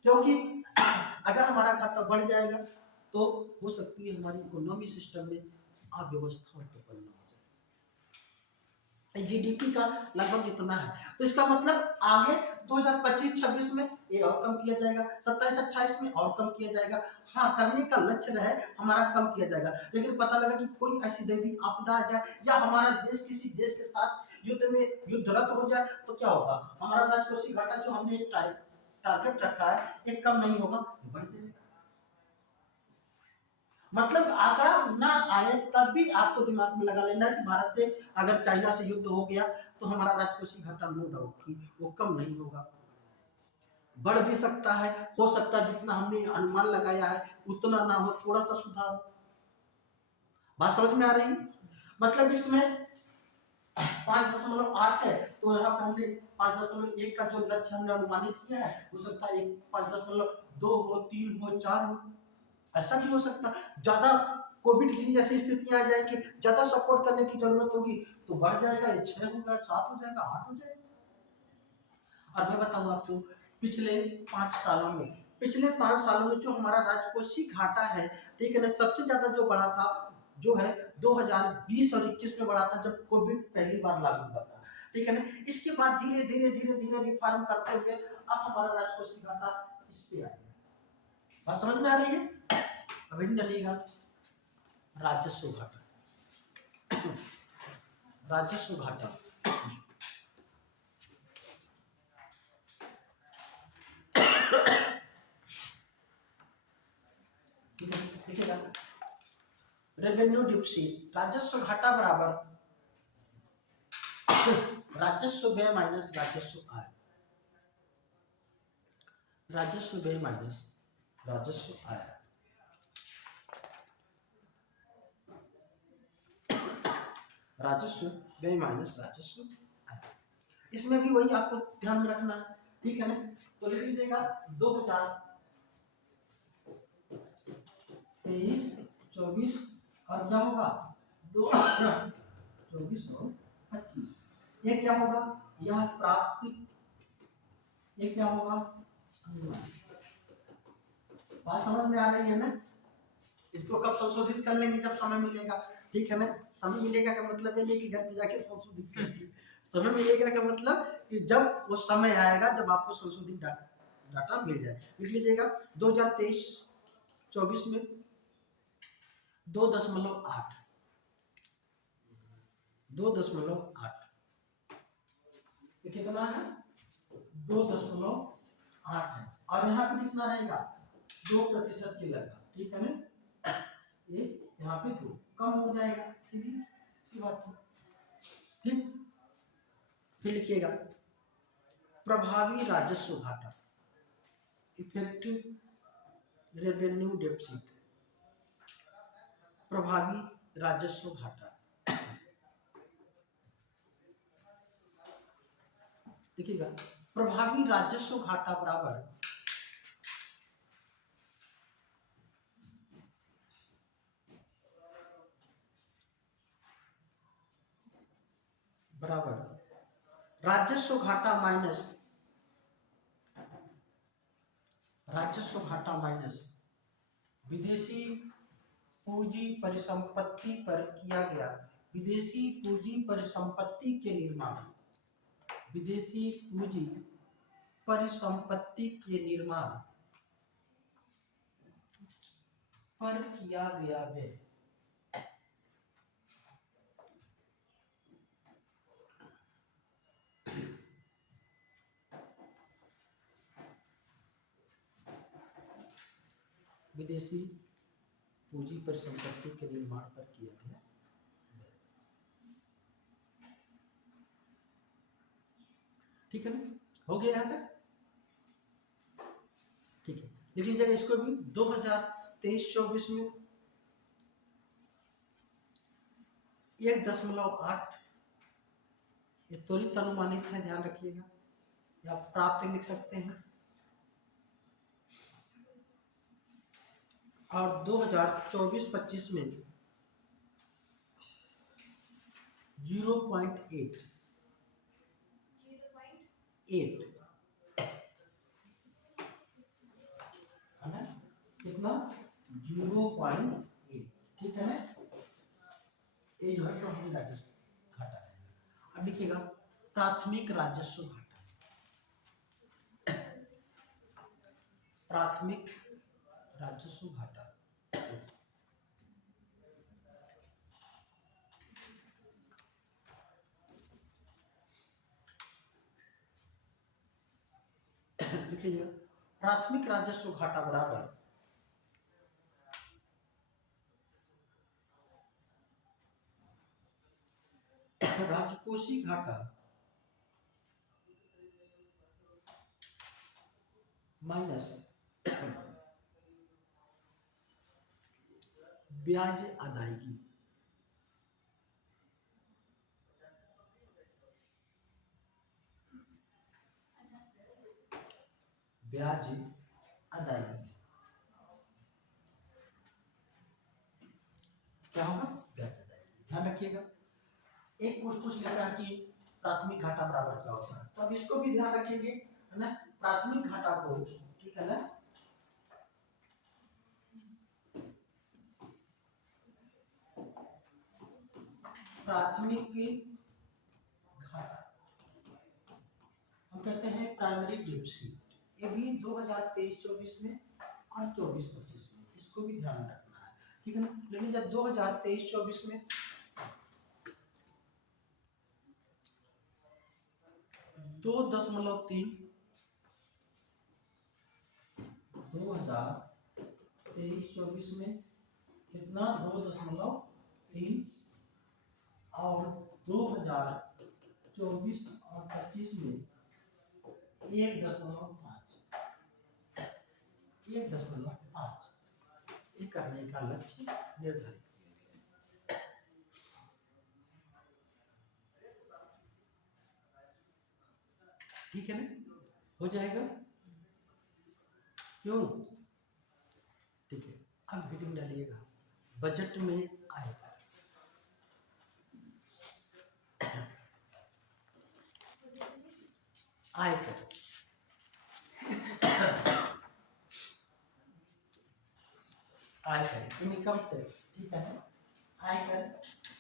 क्योंकि अगर हमारा घाटा बढ़ जाएगा तो हो सकती है हमारी इकोनॉमी सिस्टम में अव्यवस्था उत्पन्न हो जाए। जीडीपी का लगभग कितना है, तो इसका मतलब आगे 2025-26 में ये और कम किया जाएगा, 27-28 में और कम किया जाएगा। हाँ, करने का लक्ष्य रहे हमारा कम किया जाएगा, लेकिन पता लगा कि कोई ऐसी दैवीय आपदा आ जाए या हमारा देश किसी देश के साथ युद्धरत हो जाए तो क्या होगा? हमारा राजकोषीय घाटा जो हमने एक टारगेट रखा है एक कम नहीं होगा, बढ़ जाएगा। मतलब आंकड़ा ना आए तब भी आपको दिमाग में लगा लेना कि भारत से अगर चाइना से युद्ध हो गया तो हमारा राजकोषीय घाटा नो डाउट कि वो कम नहीं होगा, बढ़ भी सकता है, हो सकता है जितना हमने अनुमान लगाया है उतना ना हो, थोड़ा सा सुधार। बात समझ में आ रही है? मतलब इसमें 5.8 है तो यहाँ पे हमने 5.1 का जो लक्ष्य हमने अनुमानित किया है, हो सकता है 5.2 हो, 3 हो, 4 हो, ऐसा भी हो सकता। ज्यादा कोविड की जैसी स्थितियां आ जाएगी, ज्यादा सपोर्ट करने की जरूरत होगी तो बढ़ जाएगा, 6 होगा, 7 हो जाएगा, 8 हो जाएगा। और मैं बताऊं आपको, पिछले 5 सालों में जो हमारा राजकोषीय घाटा है, ठीक है ना, सबसे ज्यादा जो बढ़ा था जो है 2020 और 21 में बढ़ा था जब कोविड पहली बार लागू हुआ था, ठीक है ना। इसके बाद धीरे धीरे धीरे धीरे रिफॉर्म करते हुए अब हमारा राजकोषीय घाटा इस पे आ गया। बात समझ में आ रही है? अब इन डलेगा राजस्व घाटा। राजस्व घाटा लिखेगा, रेवेन्यू डिफिसिट, राजस्व घाटा बराबर राजस्व व्यय माइनस राजस्व आय। राजस्व व्यय माइनस राजस्व आय। राजस्व व्यय माइनस राजस्व आय। इसमें भी वही आपको ध्यान में रखना है, ठीक है ना। तो लिख लीजिएगा 2023-24 और क्या होगा 24 और 25। ये क्या होगा, यह प्राप्ति, ये क्या होगा अनुमान। बात समझ में आ रही है ना। इसको कब संशोधित कर लेंगे, जब समय मिलेगा, ठीक है ना। समय मिलेगा का मतलब ये नहीं कि घर पे जाके संशोधित करेंगे। समय मिलेगा का मतलब कि जब वो समय आएगा जब आपको संशोधित डाटा मिल जाए। लिख लीजिएगा 2023-24 में 2.8 ये कितना है 2.8 है, और यहाँ पे कितना रहेगा 2% की लगभग, ठीक है ना। ये यहाँ पे 2 कम हो जाएगा, सीधी सी बात है, ठीक। फिर लिखिएगा प्रभावी राजस्व घाटा, इफेक्टिव रेवेन्यू डेफिसिट, प्रभावी राजस्व घाटा। देखिएगा प्रभावी राजस्व घाटा बराबर राजस्व घाटा माइनस विदेशी पूंजी परिसंपत्ति पर किया गया, विदेशी पूंजी परिसंपत्ति के निर्माण, विदेशी पूंजी परिसंपत्ति के निर्माण पर किया गया व्यय। विदेशी पूंजी परिसंपत्ति के निर्माण पर किया गया, ठीक है ना। हो गया यहाँ तक, ठीक है। लिख लीजिएगा इसको भी 2023-24 में 1.8 ये त्वरित अनुमानित है, ध्यान रखिएगा, या प्राप्त लिख सकते हैं। और 2024-25 में 0.8 है ना, कितना 0.8, ठीक है ना। ये जो है प्रभावी राजस्व घाटा रहेगा। अब लिखिएगा प्राथमिक राजस्व घाटा, प्राथमिक राजस्व घाटा। लिख लीजिएगा प्राथमिक राजस्व घाटा बराबर राजकोषीय घाटा माइनस ब्याज अदायगी, ब्याज अदायगी क्या होगा, ब्याज अदायगी। ध्यान रखिएगा एक कुछ लेता है कि प्राथमिक घाटा बराबर क्या होता है, तो अब इसको भी ध्यान रखेंगे, है ना। प्राथमिक घाटा को, ठीक है ना, प्राथमिक घाटा हम कहते हैं प्राइमरी डेफिसिट, ये भी 2023-24 में और 24-25 में, इसको भी ध्यान रखना है, ठीक है ना। ले लीजिए 2023-24 में 2.3, 2023-24 में कितना 2.3, और 2024 और 25 में 1.5 ये करने का लक्ष्य निर्धारित किया गया। ठीक है ना, हो जाएगा, क्यों? ठीक है, अब हेडिंग डालिएगा बजट में आएगा। आयकर, आयकर इनकम टैक्स, ठीक है। आयकर,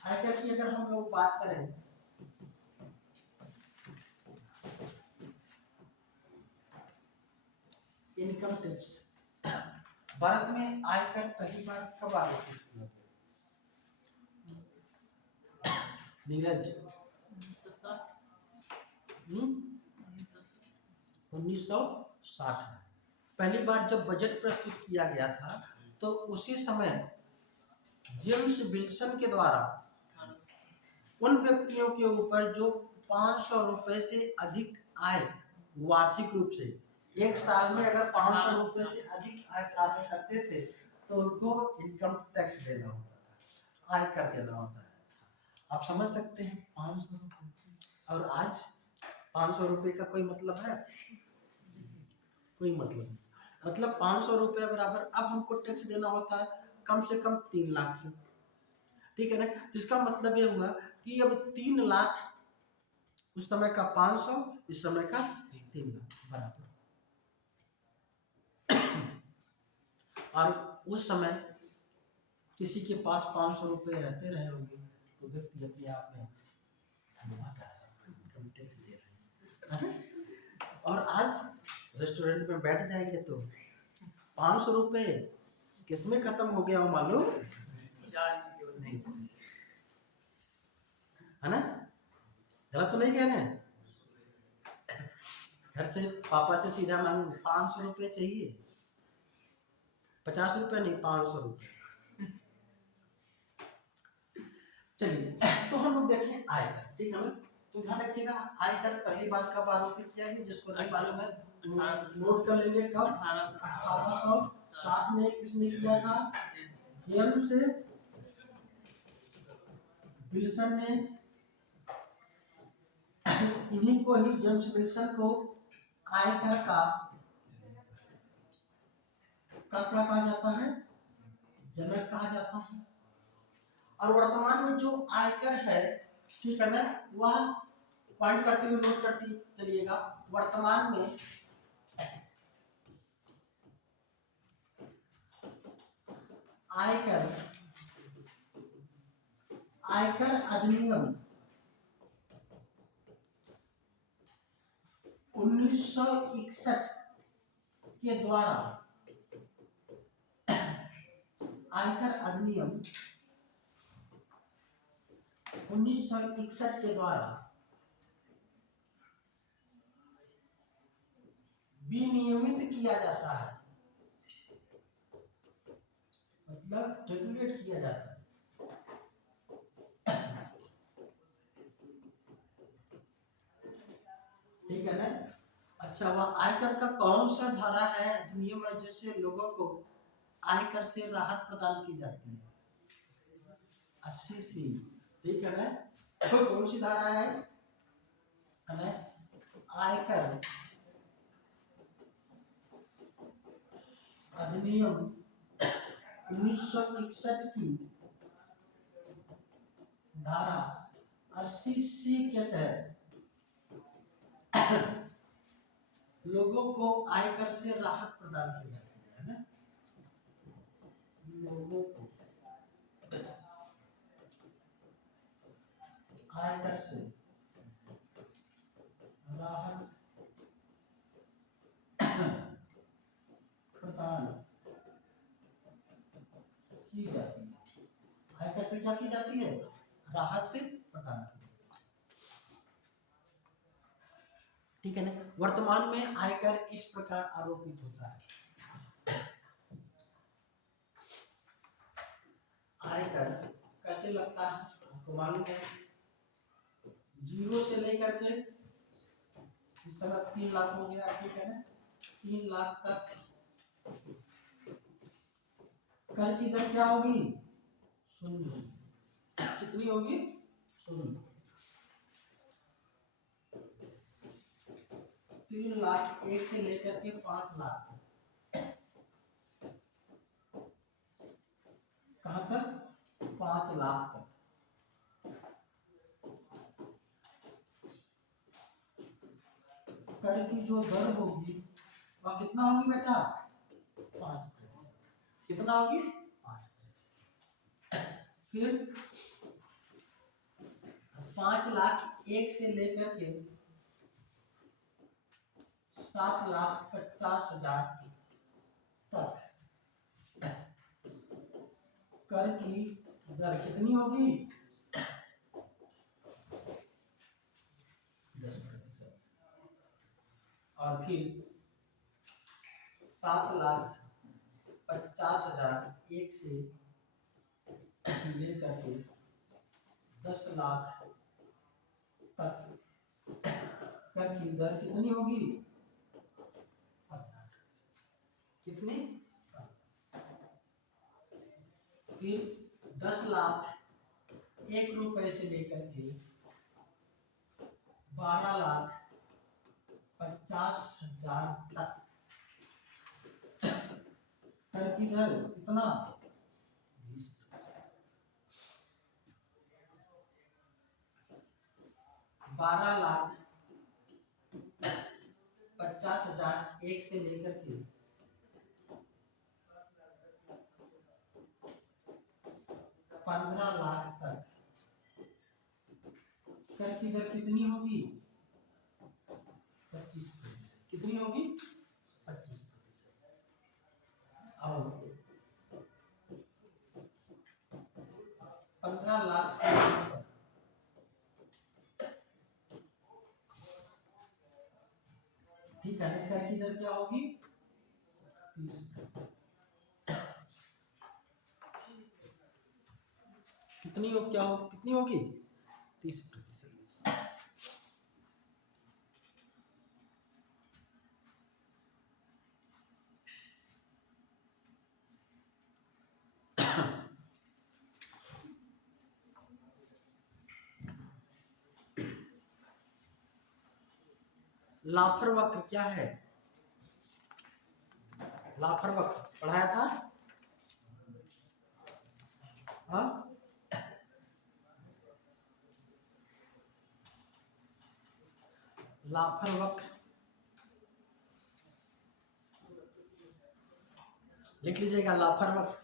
आयकर की अगर हम लोग बात करें, इनकम टैक्स, भारत में आयकर पहली बार कब आरोपित किया गया? नीरज, 1960 में पहली बार जब बजट प्रस्तुत किया गया था, तो उसी समय जेम्स विल्सन के द्वारा उन व्यक्तियों के ऊपर जो 500 रुपए से अधिक आय वार्षिक रूप से, एक साल में अगर 500 रुपए से अधिक आय प्राप्त करते थे तो उनको इनकम टैक्स देना होता था, आयकर देना होता है। आप समझ सकते हैं 500 रुपये, और आज 500 रुपये का कोई मतलब है? कोई मतलब नहीं। मतलब 500 रुपये बराबर अब हमको टैक्स देना होता है कम से कम 3 लाख की, ठीक है ना। जिसका मतलब ये हुआ कि अब 3 लाख, उस समय का 500, इस समय का 3 लाख बराबर। और उस समय किसी के पास 500 रुपये रहते रहे होंगे तो व्यक्ति अपने आप में धन्यवाद इनकम टैक्स दे रहे हैं। और आज रेस्टोरेंट में बैठ जाएंगे तो 500 रुपये किसमें खत्म हो गया हो मालूम नहीं चलेगा, है ना। गलत तो नहीं कह रहे हैं? घर से पापा से सीधा मांगो 500 रुपये चाहिए, 50 रुपये नहीं, 500 रुपये। चलिए, तो हम लोग देखें आयकर, ठीक है ना। तो ध्यान रखिएगा, आयकर पहली बार कब आरोपित किया गया, जिसको नहीं मालूम है नोट कर लेंगे, कब? 1860 में। किसने किया था? जेम्स विल्सन ने। इन्हीं को ही, जेम्स विल्सन को आयकर का क्या कहा जाता है? जनक कहा जाता है। और वर्तमान में जो आयकर है, ठीक है ना, वह पॉइंट करते हुए नोट करती चलिएगा, वर्तमान में आयकर, आयकर अधिनियम 1961 के द्वारा, आयकर अधिनियम 1961 के द्वारा विनियमित किया जाता है, मतलब रेगुलेट किया जाता है। ठीक है ना। अच्छा, वह आयकर का कौन सा धारा है, अधिनियम है, जिससे लोगों को आयकर से राहत प्रदान की जाती है? 80C, ठीक है ना। तो कौन सी धारा है ना? आयकर अधिनियम 1961 की धारा 80C के तहत लोगों को आयकर से राहत प्रदान की जाती है ना। लोगों को आयकर से राहत प्रदान की जाती है। आयकर से क्या की जाती है? राहत प्रदान की जाती है, ठीक है ना। वर्तमान में आयकर इस प्रकार आरोपित होता है। आयकर कैसे लगता है आपको मालूम है? 0 से लेकर के इस तरह 3 लाख हो गया, ठीक है ना। 3 लाख तक कर की दर क्या होगी? 0। कितनी होगी? 0। 3,01,000 से लेकर के 5,00,000 तक। कहां तक? 5,00,000 तक। कर की जो दर होगी वह कितना होगी बेटा? 5%। कितना होगी? 5%। फिर 5,01,000 से लेकर के 7,50,000 तक कर की दर कितनी होगी? 10%। और फिर 7,50,000 एक से लेकर के 10,00,000 तक कर की दर कितनी होगी? 15%। कितनी? फिर 10,01,000 से लेकर के 12,50,000 तक कर की दर कितना? 12,50,000 एक से लेकर के 15,00,000 तक कर की दर कितनी होगी? 25%। कितनी होगी? 25%। और 15,00,000 से ऊपर ठीक है, कर की दर क्या होगी? 30%। कितनी हो, क्या हो, कितनी होगी? 30%। लाफर वक्र क्या है? लाफर वक्र पढ़ाया था? हाँ, लाफर वक्र लिख लीजिएगा। लाफर वक्र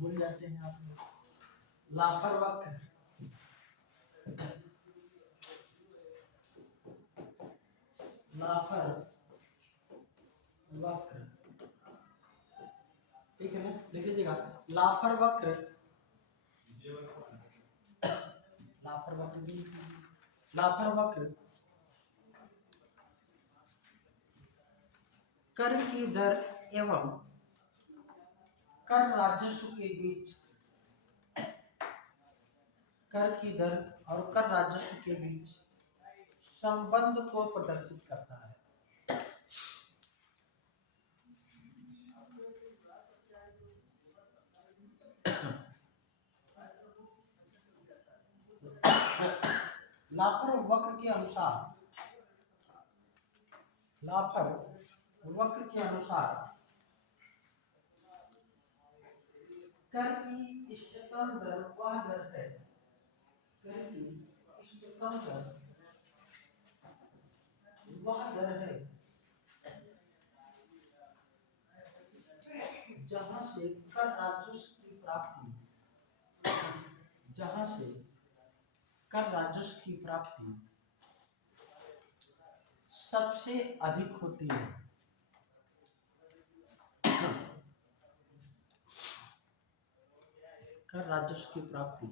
भूल जाते हैं आप लोग। लाफर वक्र लाफर वक्र ठीक है ना, लिख लीजिएगा। लाफर वक्र लाफर वक्र लाफर वक्र कर की दर एवं कर राजस्व के बीच कर की दर और कर राजस्व के बीच संबंध को प्रदर्शित करता है। लाफर वक्र के अनुसार लाफर वक्र के अनुसार कर की इष्टतम दर वह दर है, कर की इष्टतम दर वह दर है जहां से कर राजस्व की प्राप्ति जहां से कर राजस्व की प्राप्ति सबसे अधिक होती है। कर राजस्व की प्राप्ति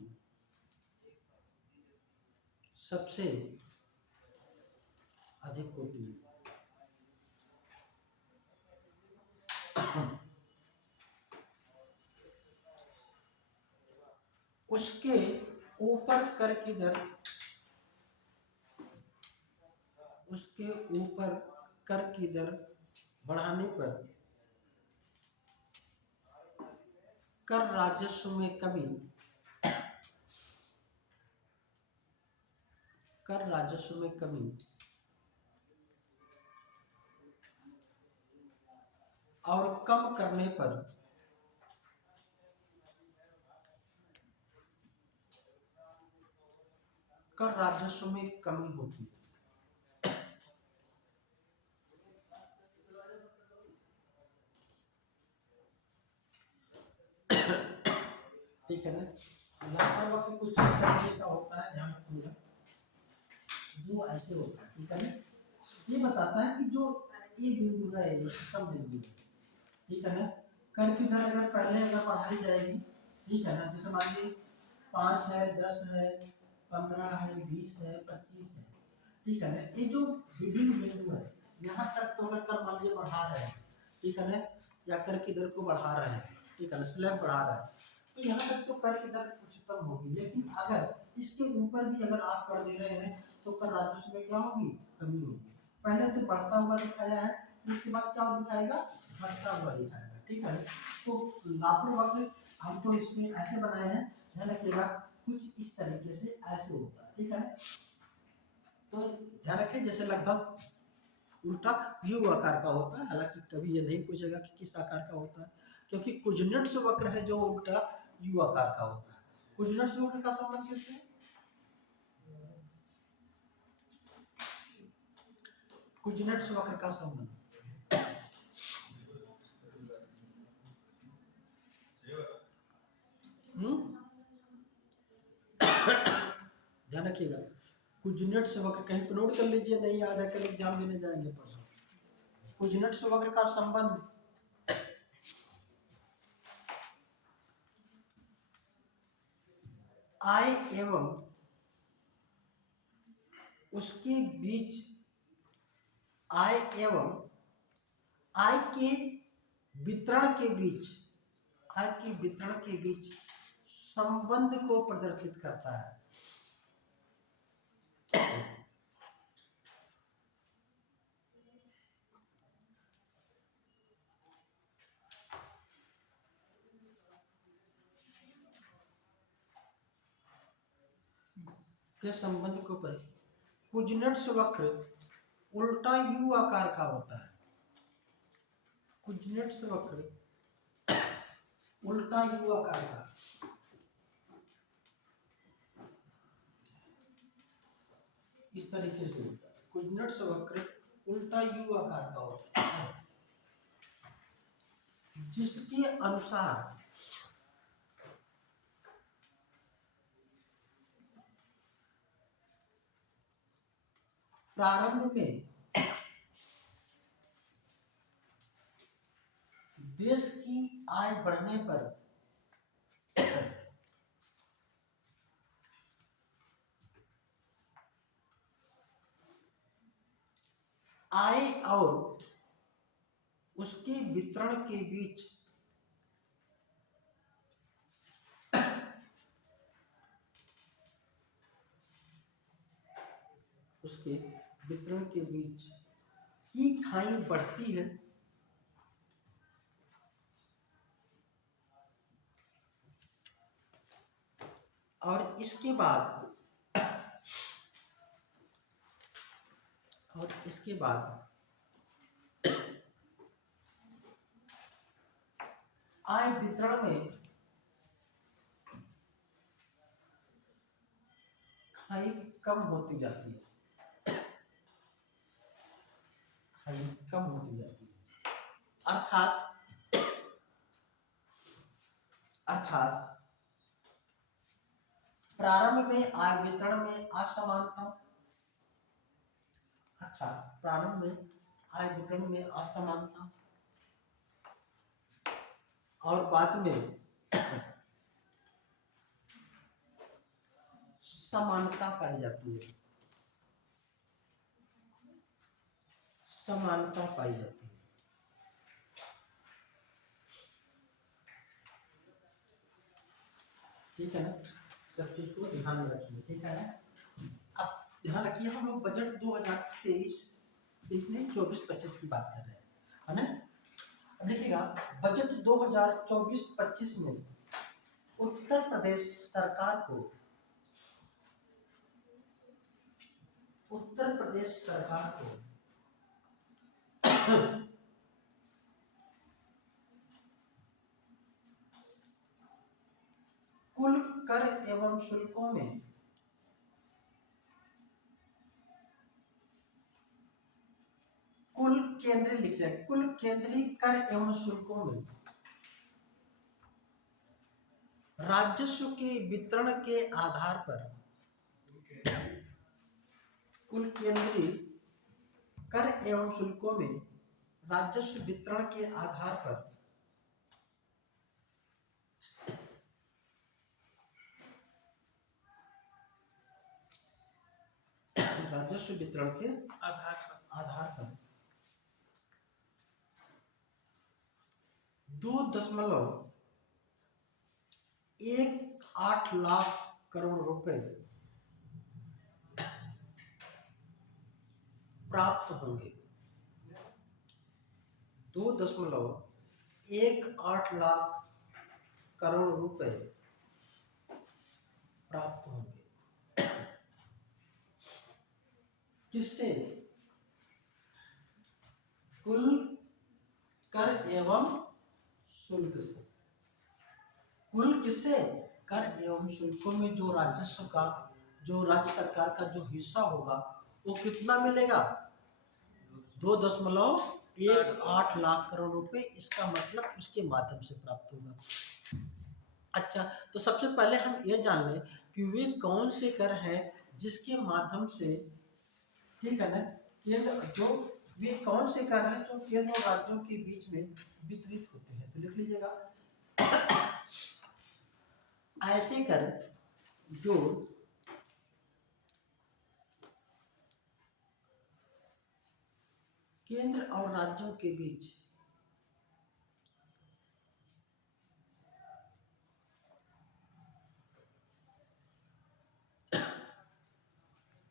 सबसे अधिक होती है। उसके ऊपर कर की दर उसके ऊपर कर की दर बढ़ाने पर कर राजस्व में कमी कर राजस्व में कमी और कम करने पर कर राजस्व में कमी होती है। ठीक है ना। लापरवाही कुछ इस तरीके का होता है, ध्यान रखिएगा, जो ऐसे होता है। ठीक है ना। ये बताता है कि जो ये बिंदु है ये खत्म बिंदु है। ठीक है ना। कर की दर अगर पहले अगर बढ़ाई जाएगी, ठीक है ना, जैसे मान लीजिए 5 है, 10 है, 15 है, 20 है, 25 है, ठीक है ना, ये जो विभिन्न बिंदु है यहाँ तक तो अगर कर मान लीजिए बढ़ा रहे हैं, ठीक है ना, या कर की दर को बढ़ा रहे हैं, ठीक है ना, स्लैब बढ़ा रहा है, तो यहाँ तक तो कर की दर उच्चतम होगी। लेकिन अगर इसके ऊपर भी अगर आप कर दे रहे हैं तो कर राजस्व में क्या होगी, कमी होगी। पहले तो बढ़ता हुआ दिखाया है, उसके बाद क्या दिखाएगा, घटता हुआ दिखाएगा। ठीक है। तो लापरवाही हम तो इसमें ऐसे बनाए हैं, ध्यान रखिएगा, कुछ इस तरीके से ऐसे होता है। ठीक है। तो ध्यान रखें, जैसे लगभग उल्टा यू आकार का होता है। हालांकि कभी ये नहीं पूछेगा कि किस आकार का होता है, क्योंकि कुजनेट्स वक्र है जो उल्टा यू आकार का होता है। कुजनेट्स वक्र का संबंध कैसे है? कुजनेट्स वक्र का संबंध ध्यान रखिएगा, कुजनेट्स वक्र कहीं पर नोट कर लीजिए, नहीं याद है कल एग्जाम देने जाएंगे परसों। कुजनेट्स वक्र का संबंध आय एवं उसके बीच, आय एवं आय के वितरण के बीच, आय के वितरण के बीच संबंध को प्रदर्शित करता है। के संबंध को कुजनेट्स वक्र उल्टा यू आकार का होता है। कुजनेट्स वक्र उल्टा यू आकार का, इस तरीके से होता है। कुजनेट्स वक्र उल्टा यू आकार का होता है, जिसके अनुसार प्रारंभ में देश की आय बढ़ने पर आय और उसके वितरण के बीच उसके वितरण के बीच की खाई बढ़ती है, और इसके बाद आय वितरण में खाई कम होती जाती है, खाई कम होती जाती है। अर्थात प्रारंभ में आय वितरण में असमानता, अर्थात प्रारंभ में आय वितरण में असमानता और बाद में समानता पाई जाती है, समानता पाई जाती है। ठीक है ना, सब चीज को ध्यान में रखिए। ठीक है ना। अब ध्यान रखिए, हम लोग बजट 2023 नहीं 24-25 की बात कर रहे हैं, है ना। अब देखिएगा, बजट 2024-25 में उत्तर प्रदेश सरकार को, उत्तर प्रदेश सरकार को कुल कर एवं शुल्कों में कुल केंद्रीय लिख रहे हैं, कुल केंद्रीय कर एवं शुल्कों में राजस्व के वितरण के आधार पर कुल केंद्रीय कर एवं शुल्कों में राजस्व वितरण के आधार पर राजस्व वितरण के आधार पर 2.18 लाख करोड़ रुपए प्राप्त होंगे। 2.18 लाख करोड़ रुपए प्राप्त होंगे। किससे? कुल कर एवं शुल्क से। कुल किससे? कर एवं शुल्कों में जो राजस्व का, जो राज्य सरकार का जो हिस्सा होगा वो कितना मिलेगा? 2.18 लाख करोड़ रुपए। इसका मतलब उसके माध्यम से प्राप्त होगा। अच्छा, तो सबसे पहले हम ये जान लें कि वे कौन से कर हैं जिसके माध्यम से, ठीक है ना, केंद्र जो वे कौन से कर हैं जो केंद्र और राज्यों के बीच में वितरित होते हैं। तो लिख लीजिएगा, ऐसे कर जो केंद्र और राज्यों के बीच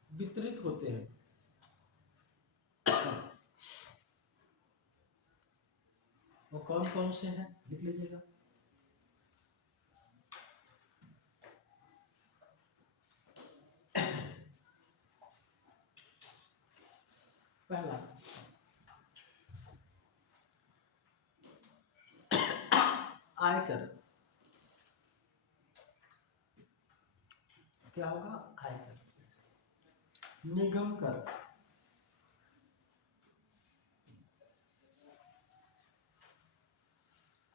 वितरित होते हैं। वो कौन कौन से हैं लिख लीजिएगा। पहला आयकर। क्या होगा? आयकर। निगम कर,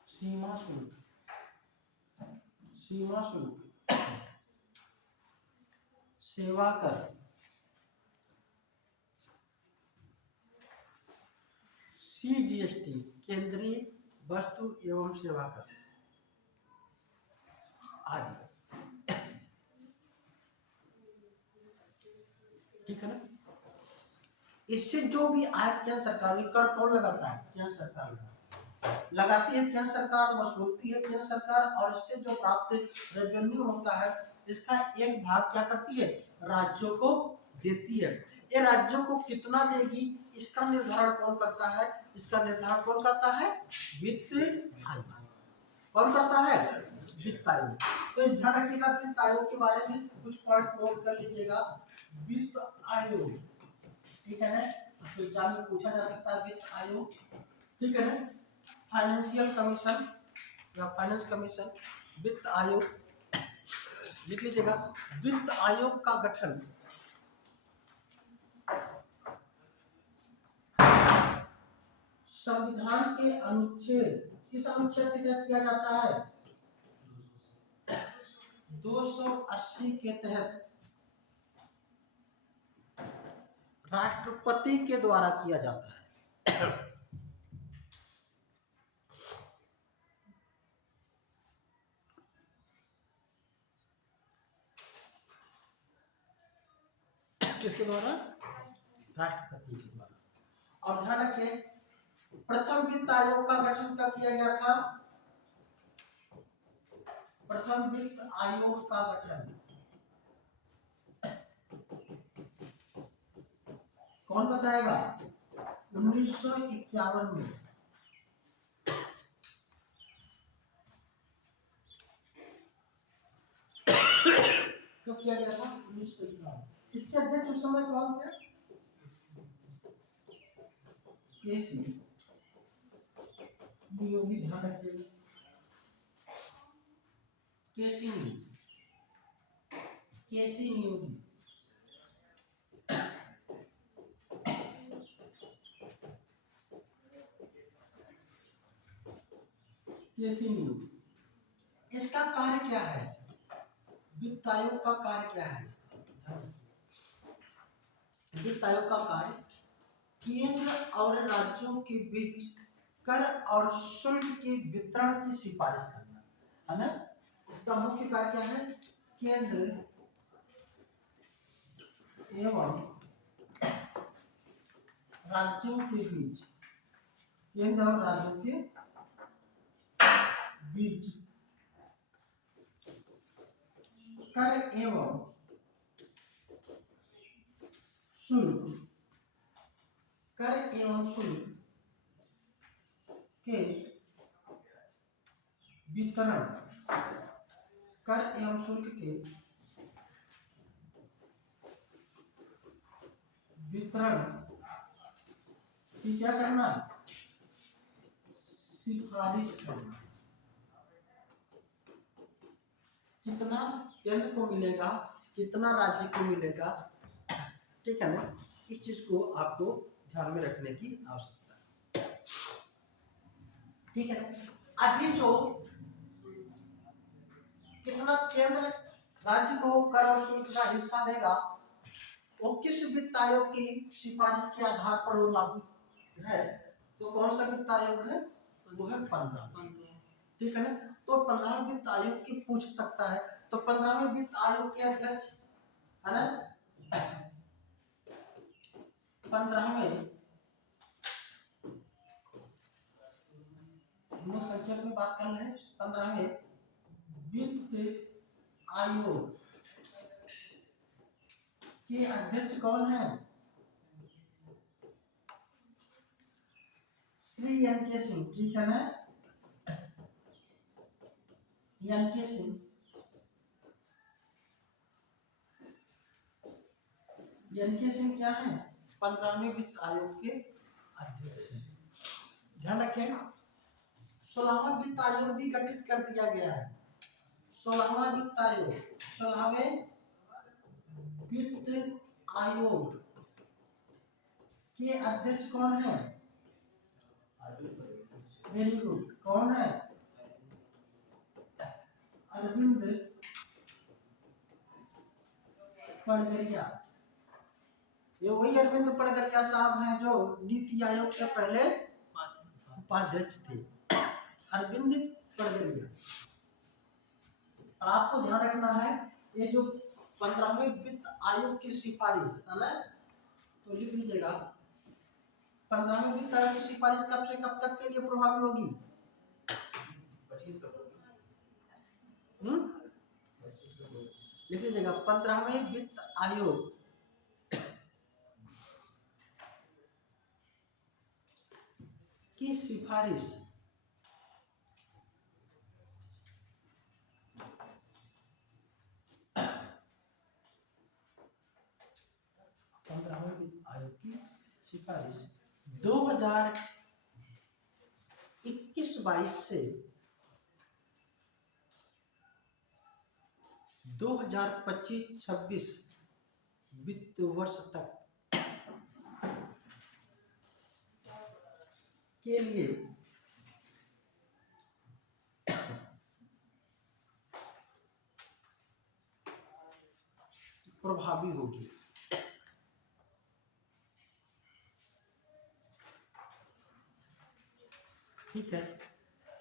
सीमा शुल्क, सीमा शुल्क, सेवा कर, CGST, केंद्रीय वस्तु एवं सेवा कर आदि। ठीक है ना? इससे जो भी आय केंद्र सरकार, ये कर कौन लगाता है? केंद्र सरकार लगाती है, केंद्र सरकार वसूलती है, केंद्र सरकार, और इससे जो प्राप्त रेवेन्यू होता है इसका एक भाग क्या करती है? राज्यों को देती है। ये राज्यों को कितना देगी इसका निर्धारण कौन करता है? इसका निर्धारण कौन करता है? वित्त आयोग। कौन करता है? वित्त आयोग। तो इस ध्यान रखिएगा, वित्त आयोग के बारे में कुछ पॉइंट नोट कर लीजिएगा। वित्त आयोग, ठीक है ना, तो एग्जाम में पूछा जा सकता है वित्त आयोग, ठीक है ना। फाइनेंशियल कमीशन या फाइनेंस कमीशन, वित्त आयोग लिख लीजिएगा। वित्त आयोग का गठन संविधान के अनुच्छेद, किस अनुच्छेद के तहत किया जाता है? 280 के तहत राष्ट्रपति के द्वारा किया जाता है। किसके द्वारा? राष्ट्रपति के द्वारा। और ध्यान रखिए, प्रथम वित्त आयोग का गठन कब किया गया था? प्रथम वित्त आयोग का गठन कौन बताएगा? 1951 में। क्यों किया गया था? 1951। इसके अध्यक्ष उस समय कौन थे? केसी योगी। ध्यान रखिएगा, केसी नियोगी इसका कार्य क्या है? वित्त आयोग का कार्य क्या है? वित्त आयोग का कार्य केंद्र और राज्यों के बीच कर और शुल्क के वितरण की सिफारिश करना है ना। इसका मुख्य कार्य क्या है? केंद्र एवं राज्यों के बीच, केंद्र और राज्यों के बीच कर एवं शुल्क, कर एवं शुल्क के वितरण, कर एवं शुल्क के वितरण की क्या करना? सिफारिश करना। कितना केंद्र को मिलेगा, कितना राज्य को मिलेगा, ठीक है ना। इस चीज को आपको ध्यान में रखने की आवश्यकता है, ठीक है ना। अभी जो कितना केंद्र राज्य को कर और शुल्क का हिस्सा देगा, वो किस वित्त आयोग की सिफारिश के आधार पर वो लागू है? तो कौन सा वित्त आयोग है? वो है 15, ठीक है ना। तो 15 वित्त आयोग की पूछ सकता है। तो 15वें वित्त आयोग के अध्यक्ष है ना, 15वें, संक्षेप में बात कर ले, 15वें वित्त आयोग के अध्यक्ष कौन है? श्री एन के सिंह, ठीक है ना। एन के सिंह, एन के सिंह क्या है? 15वें वित्त आयोग के अध्यक्ष हैं। ध्यान रखें, 16वां वित्त आयोग भी गठित कर दिया गया है। 16वां वित्त आयोग, 16वें वित्त आयोग के अध्यक्ष कौन है? वेरी गुड, कौन है? अरविंद पड़गरिया। ये वही अरविंद पड़गरिया साहब हैं जो नीति आयोग के पहले उपाध्यक्ष थे, अरविंद पड़गरिया। आपको ध्यान रखना है, ये जो 15वें वित्त आयोग की सिफारिश है ना, तो लिख लीजिएगा, 15वें वित्त आयोग की सिफारिश कब से कब तक के लिए प्रभावी होगी? 25 लिख लीजिएगा, 15वें वित्त आयोग की सिफारिश 15वें वित्त आयोग की सिफारिश 2021-22 से 2025-26 वित्त वर्ष तक के लिए प्रभावी होगी। ठीक है,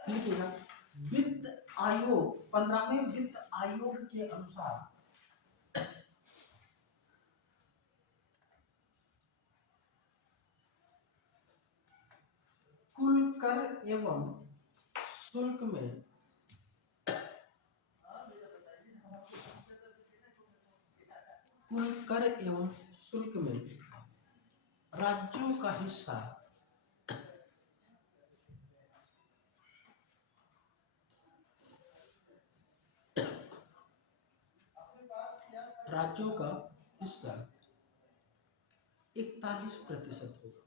लिखिएगा, वित्त आयोग, 15वें वित्त आयोग के अनुसार कुल कर एवं शुल्क में राज्यों का हिस्सा राज्यों का हिस्सा 41% होगा।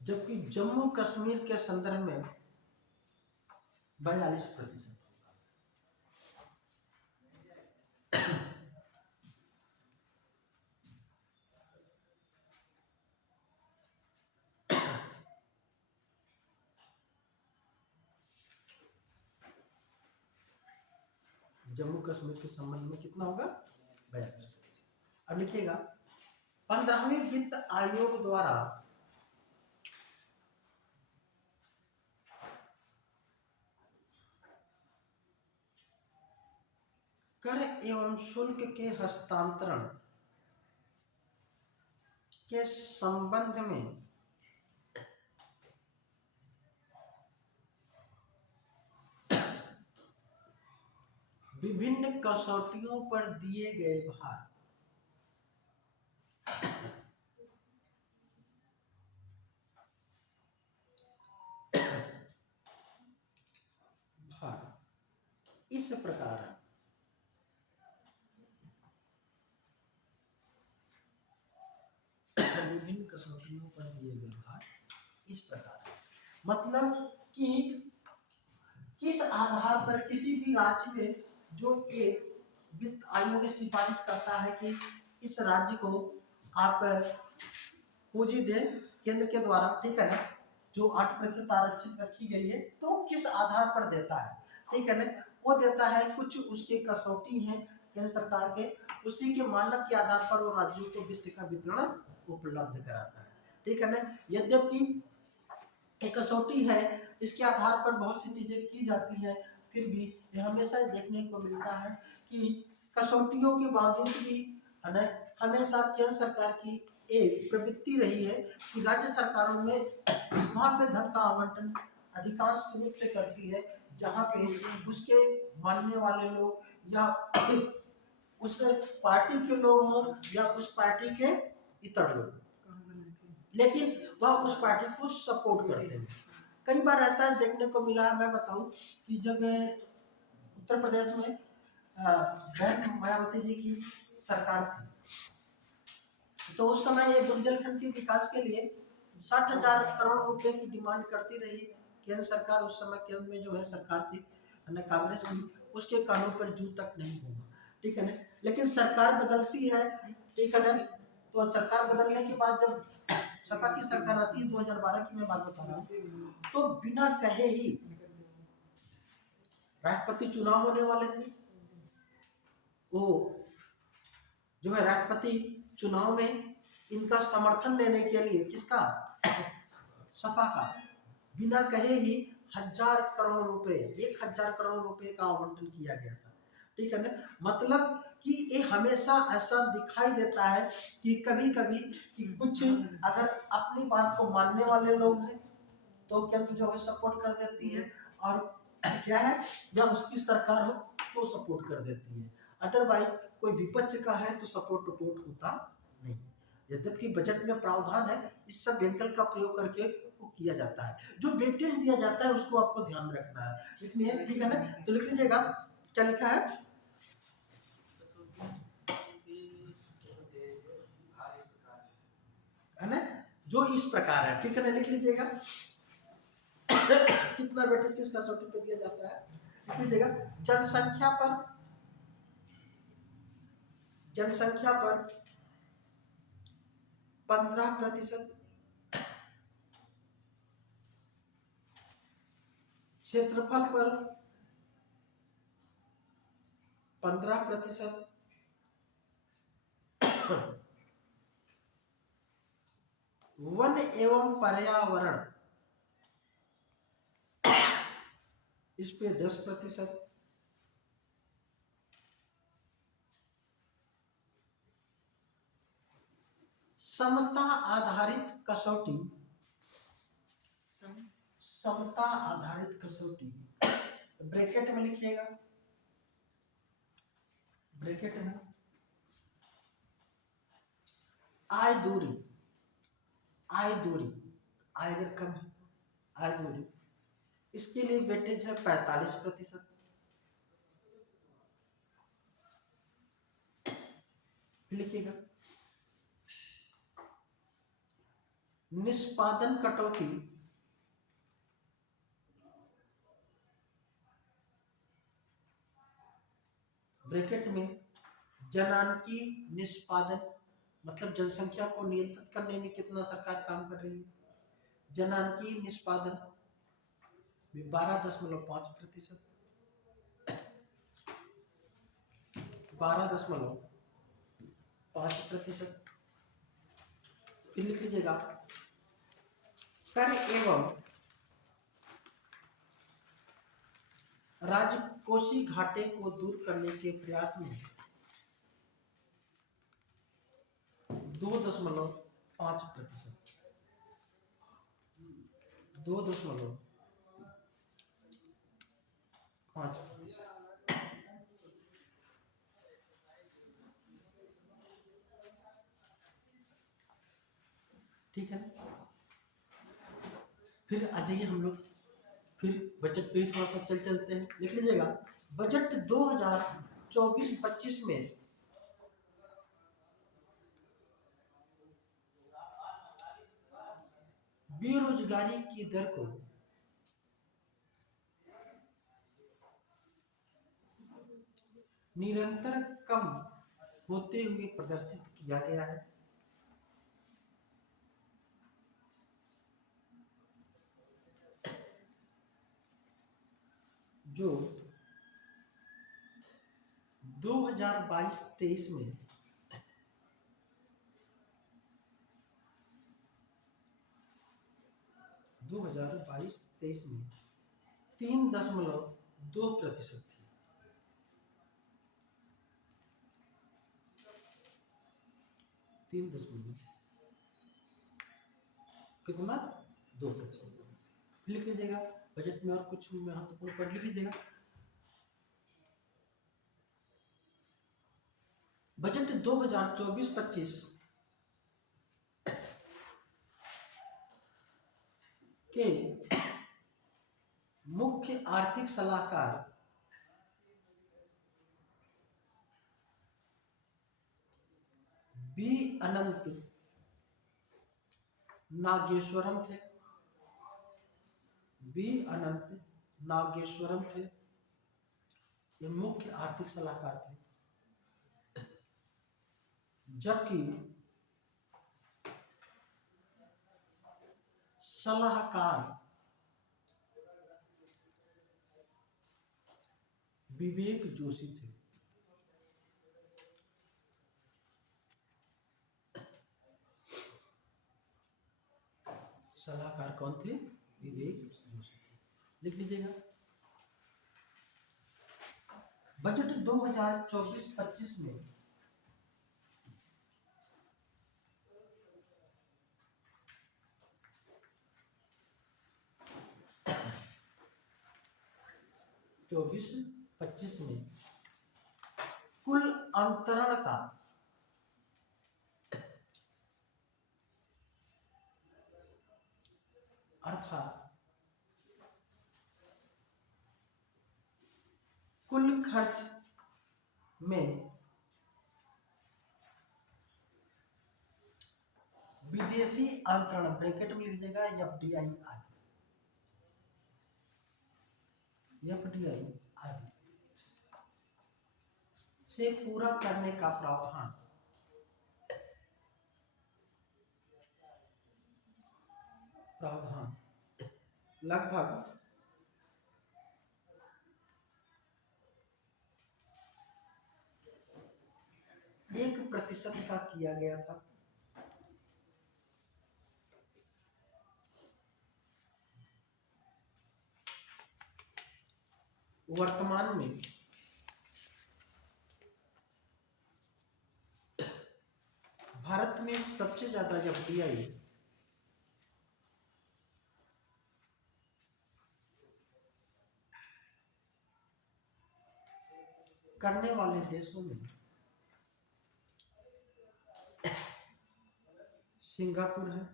जबकि जम्मू कश्मीर के संदर्भ में 42% जम्मू कश्मीर के संबंध में कितना होगा? 42%। अब लिखिएगा 15वें वित्त आयोग द्वारा कर एवं शुल्क के हस्तांतरण के संबंध में विभिन्न कसौटियों पर दिए गए भार इस प्रकार है। विभिन्न कसौटियों पर दिए गए भार इस प्रकार है। मतलब कि किस आधार पर किसी भी राज्य में जो एक वित्त आयोग सिफारिश करता है कि इस राज्य को आप पूंजी दें केंद्र के द्वारा, ठीक है ना, जो 8% आरक्षित रखी गई है, तो किस आधार पर देता है, ठीक है ना, वो देता है कुछ उसके कसौटी है केंद्र सरकार के, उसी के मानक के आधार पर वो राज्यों को वित्त का वितरण उपलब्ध कराता है, ठीक है ना। यद्यपि एक कसौटी है, इसके आधार पर बहुत सी चीजें की जाती है, फिर भी ये हमेशा देखने को मिलता है कि कसौटियों के बावजूद भी हमेशा केंद्र सरकार की एक प्रवृत्ति रही है कि राज्य सरकारों में वहां पे धन का आवंटन अधिकांश रूप से करती है जहां पे उसके मानने वाले लोग या उस पार्टी के लोग हों या उस पार्टी के इतर लोग, लेकिन वह उस पार्टी को सपोर्ट करते हैं। कई बार ऐसा देखने को मिला है, मैं बताऊं कि जब उत्तर प्रदेश में बहन मायावती जी की सरकार थी, तो उस समय ये बुंदेलखंड के विकास के लिए 60,000 करोड़ रुपए की डिमांड करती रही केंद्र सरकार। उस समय केंद्र में जो है सरकार थी कांग्रेस की, उसके कानों पर जू तक नहीं हुआ, ठीक है ना। लेकिन सरकार बदलती है, ठीक है ना, तो सरकार बदलने के बाद जब सपा की सरकार आती है 2012 की मैं बात बता रहा हूँ, तो बिना कहे ही राष्ट्रपति चुनाव होने वाले थे, वो जो है राष्ट्रपति चुनाव में इनका समर्थन लेने के लिए, किसका, सपा का, बिना कहे ही 1,000 करोड़ रुपए 1,000 करोड़ रुपए का आवंटन किया गया था, ठीक है ना। मतलब कि ये हमेशा ऐसा दिखाई देता है कि कभी कभी कि कुछ अगर अपनी बात को मानने वाले लोग हैं तो केंद्र जो है सपोर्ट कर देती है, और क्या है, या उसकी सरकार हो तो सपोर्ट कर देती है, अदरवाइज कोई विपक्ष का है तो सपोर्ट होता नहीं। यद्यपि बजट में प्रावधान है इस सब व्हीकल का प्रयोग करके किया जाता है, जो वेटेज दिया जाता है उसको आपको ध्यान में रखना है, लिखनी, ठीक है ना। तो लिख लीजिएगा क्या लिखा है ना, जो इस प्रकार है, ठीक है ना, लिख लीजिएगा कितना वेटेज किस कसौटी पे दिया जाता है, लिख लीजिएगा। जनसंख्या पर 15%, क्षेत्रफल पर 15%, वन एवं पर्यावरण इस पे 10%, समता आधारित कसौटी, समता आधारित कसौटी ब्रैकेट में लिखिएगा, ब्रैकेट में आय दूरी, आय अगर कम है आय दूरी, इसके लिए वेटेज है 45%। लिखिएगा निष्पादन कटौती ब्रैकेट में जनानकी निष्पादन, मतलब जनसंख्या को नियंत्रित करने में कितना सरकार काम कर रही है। जनानकी निष्पादन में 12.5%, 12.5%। फिर लिख लीजिएगा, कर एवं राजकोषीय घाटे को दूर करने के प्रयास में 2.5%, 2.5%। ठीक है, फिर आ जाइए हम लोग फिर बजट पे थोड़ा सा चलते हैं। लिख लीजिएगा, बजट 2024-25 में बेरोजगारी की दर को निरंतर कम होते हुए प्रदर्शित किया गया है। जो 2022-23 में 3.2% थी। कितना 2%। लिख लीजिएगा, बजट में और कुछ महत्वपूर्ण पढ़ लिख लीजिएगा। बजट 2024-25 के मुख्य आर्थिक सलाहकार बी अनंत नागेश्वरम थे। ये मुख्य आर्थिक सलाहकार थे, जबकि सलाहकार विवेक जोशी थे। सलाहकार कौन थे? विवेक जोशी। लिख लीजिएगा, बजट 2024-25 में कुल अंतरण का अर्थात कुल खर्च में विदेशी अंतरण, ब्रैकेट में लीजिएगा एफडीआई आदि से पूरा करने का प्रावधान लगभग 1% का किया गया था। वर्तमान में भारत में सबसे ज्यादा एफडीआई करने वाले देशों में सिंगापुर है,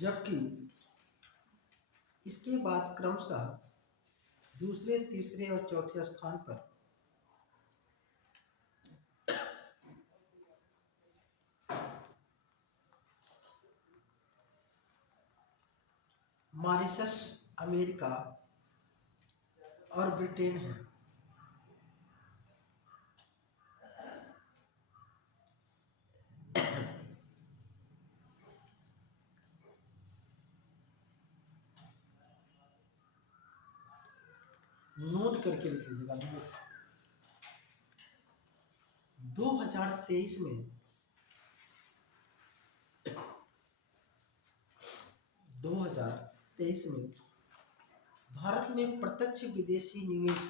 जबकि इसके बाद क्रमशः दूसरे, तीसरे और चौथे स्थान पर मॉरिशस, अमेरिका और ब्रिटेन है। नोट करके लिख लीजिएगा। नोट 2023 में 2023 में भारत में प्रत्यक्ष विदेशी निवेश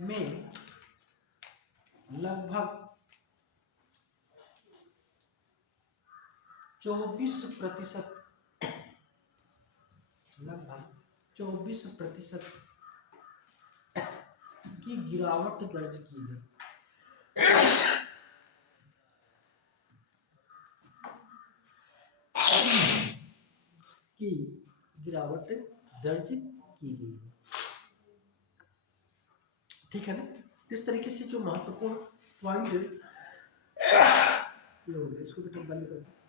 में लगभग 24% की गिरावट दर्ज की गई। ठीक है ना। इस तरीके से जो महत्वपूर्ण पॉइंट ये हो गया, इसको भी बंद कर दो।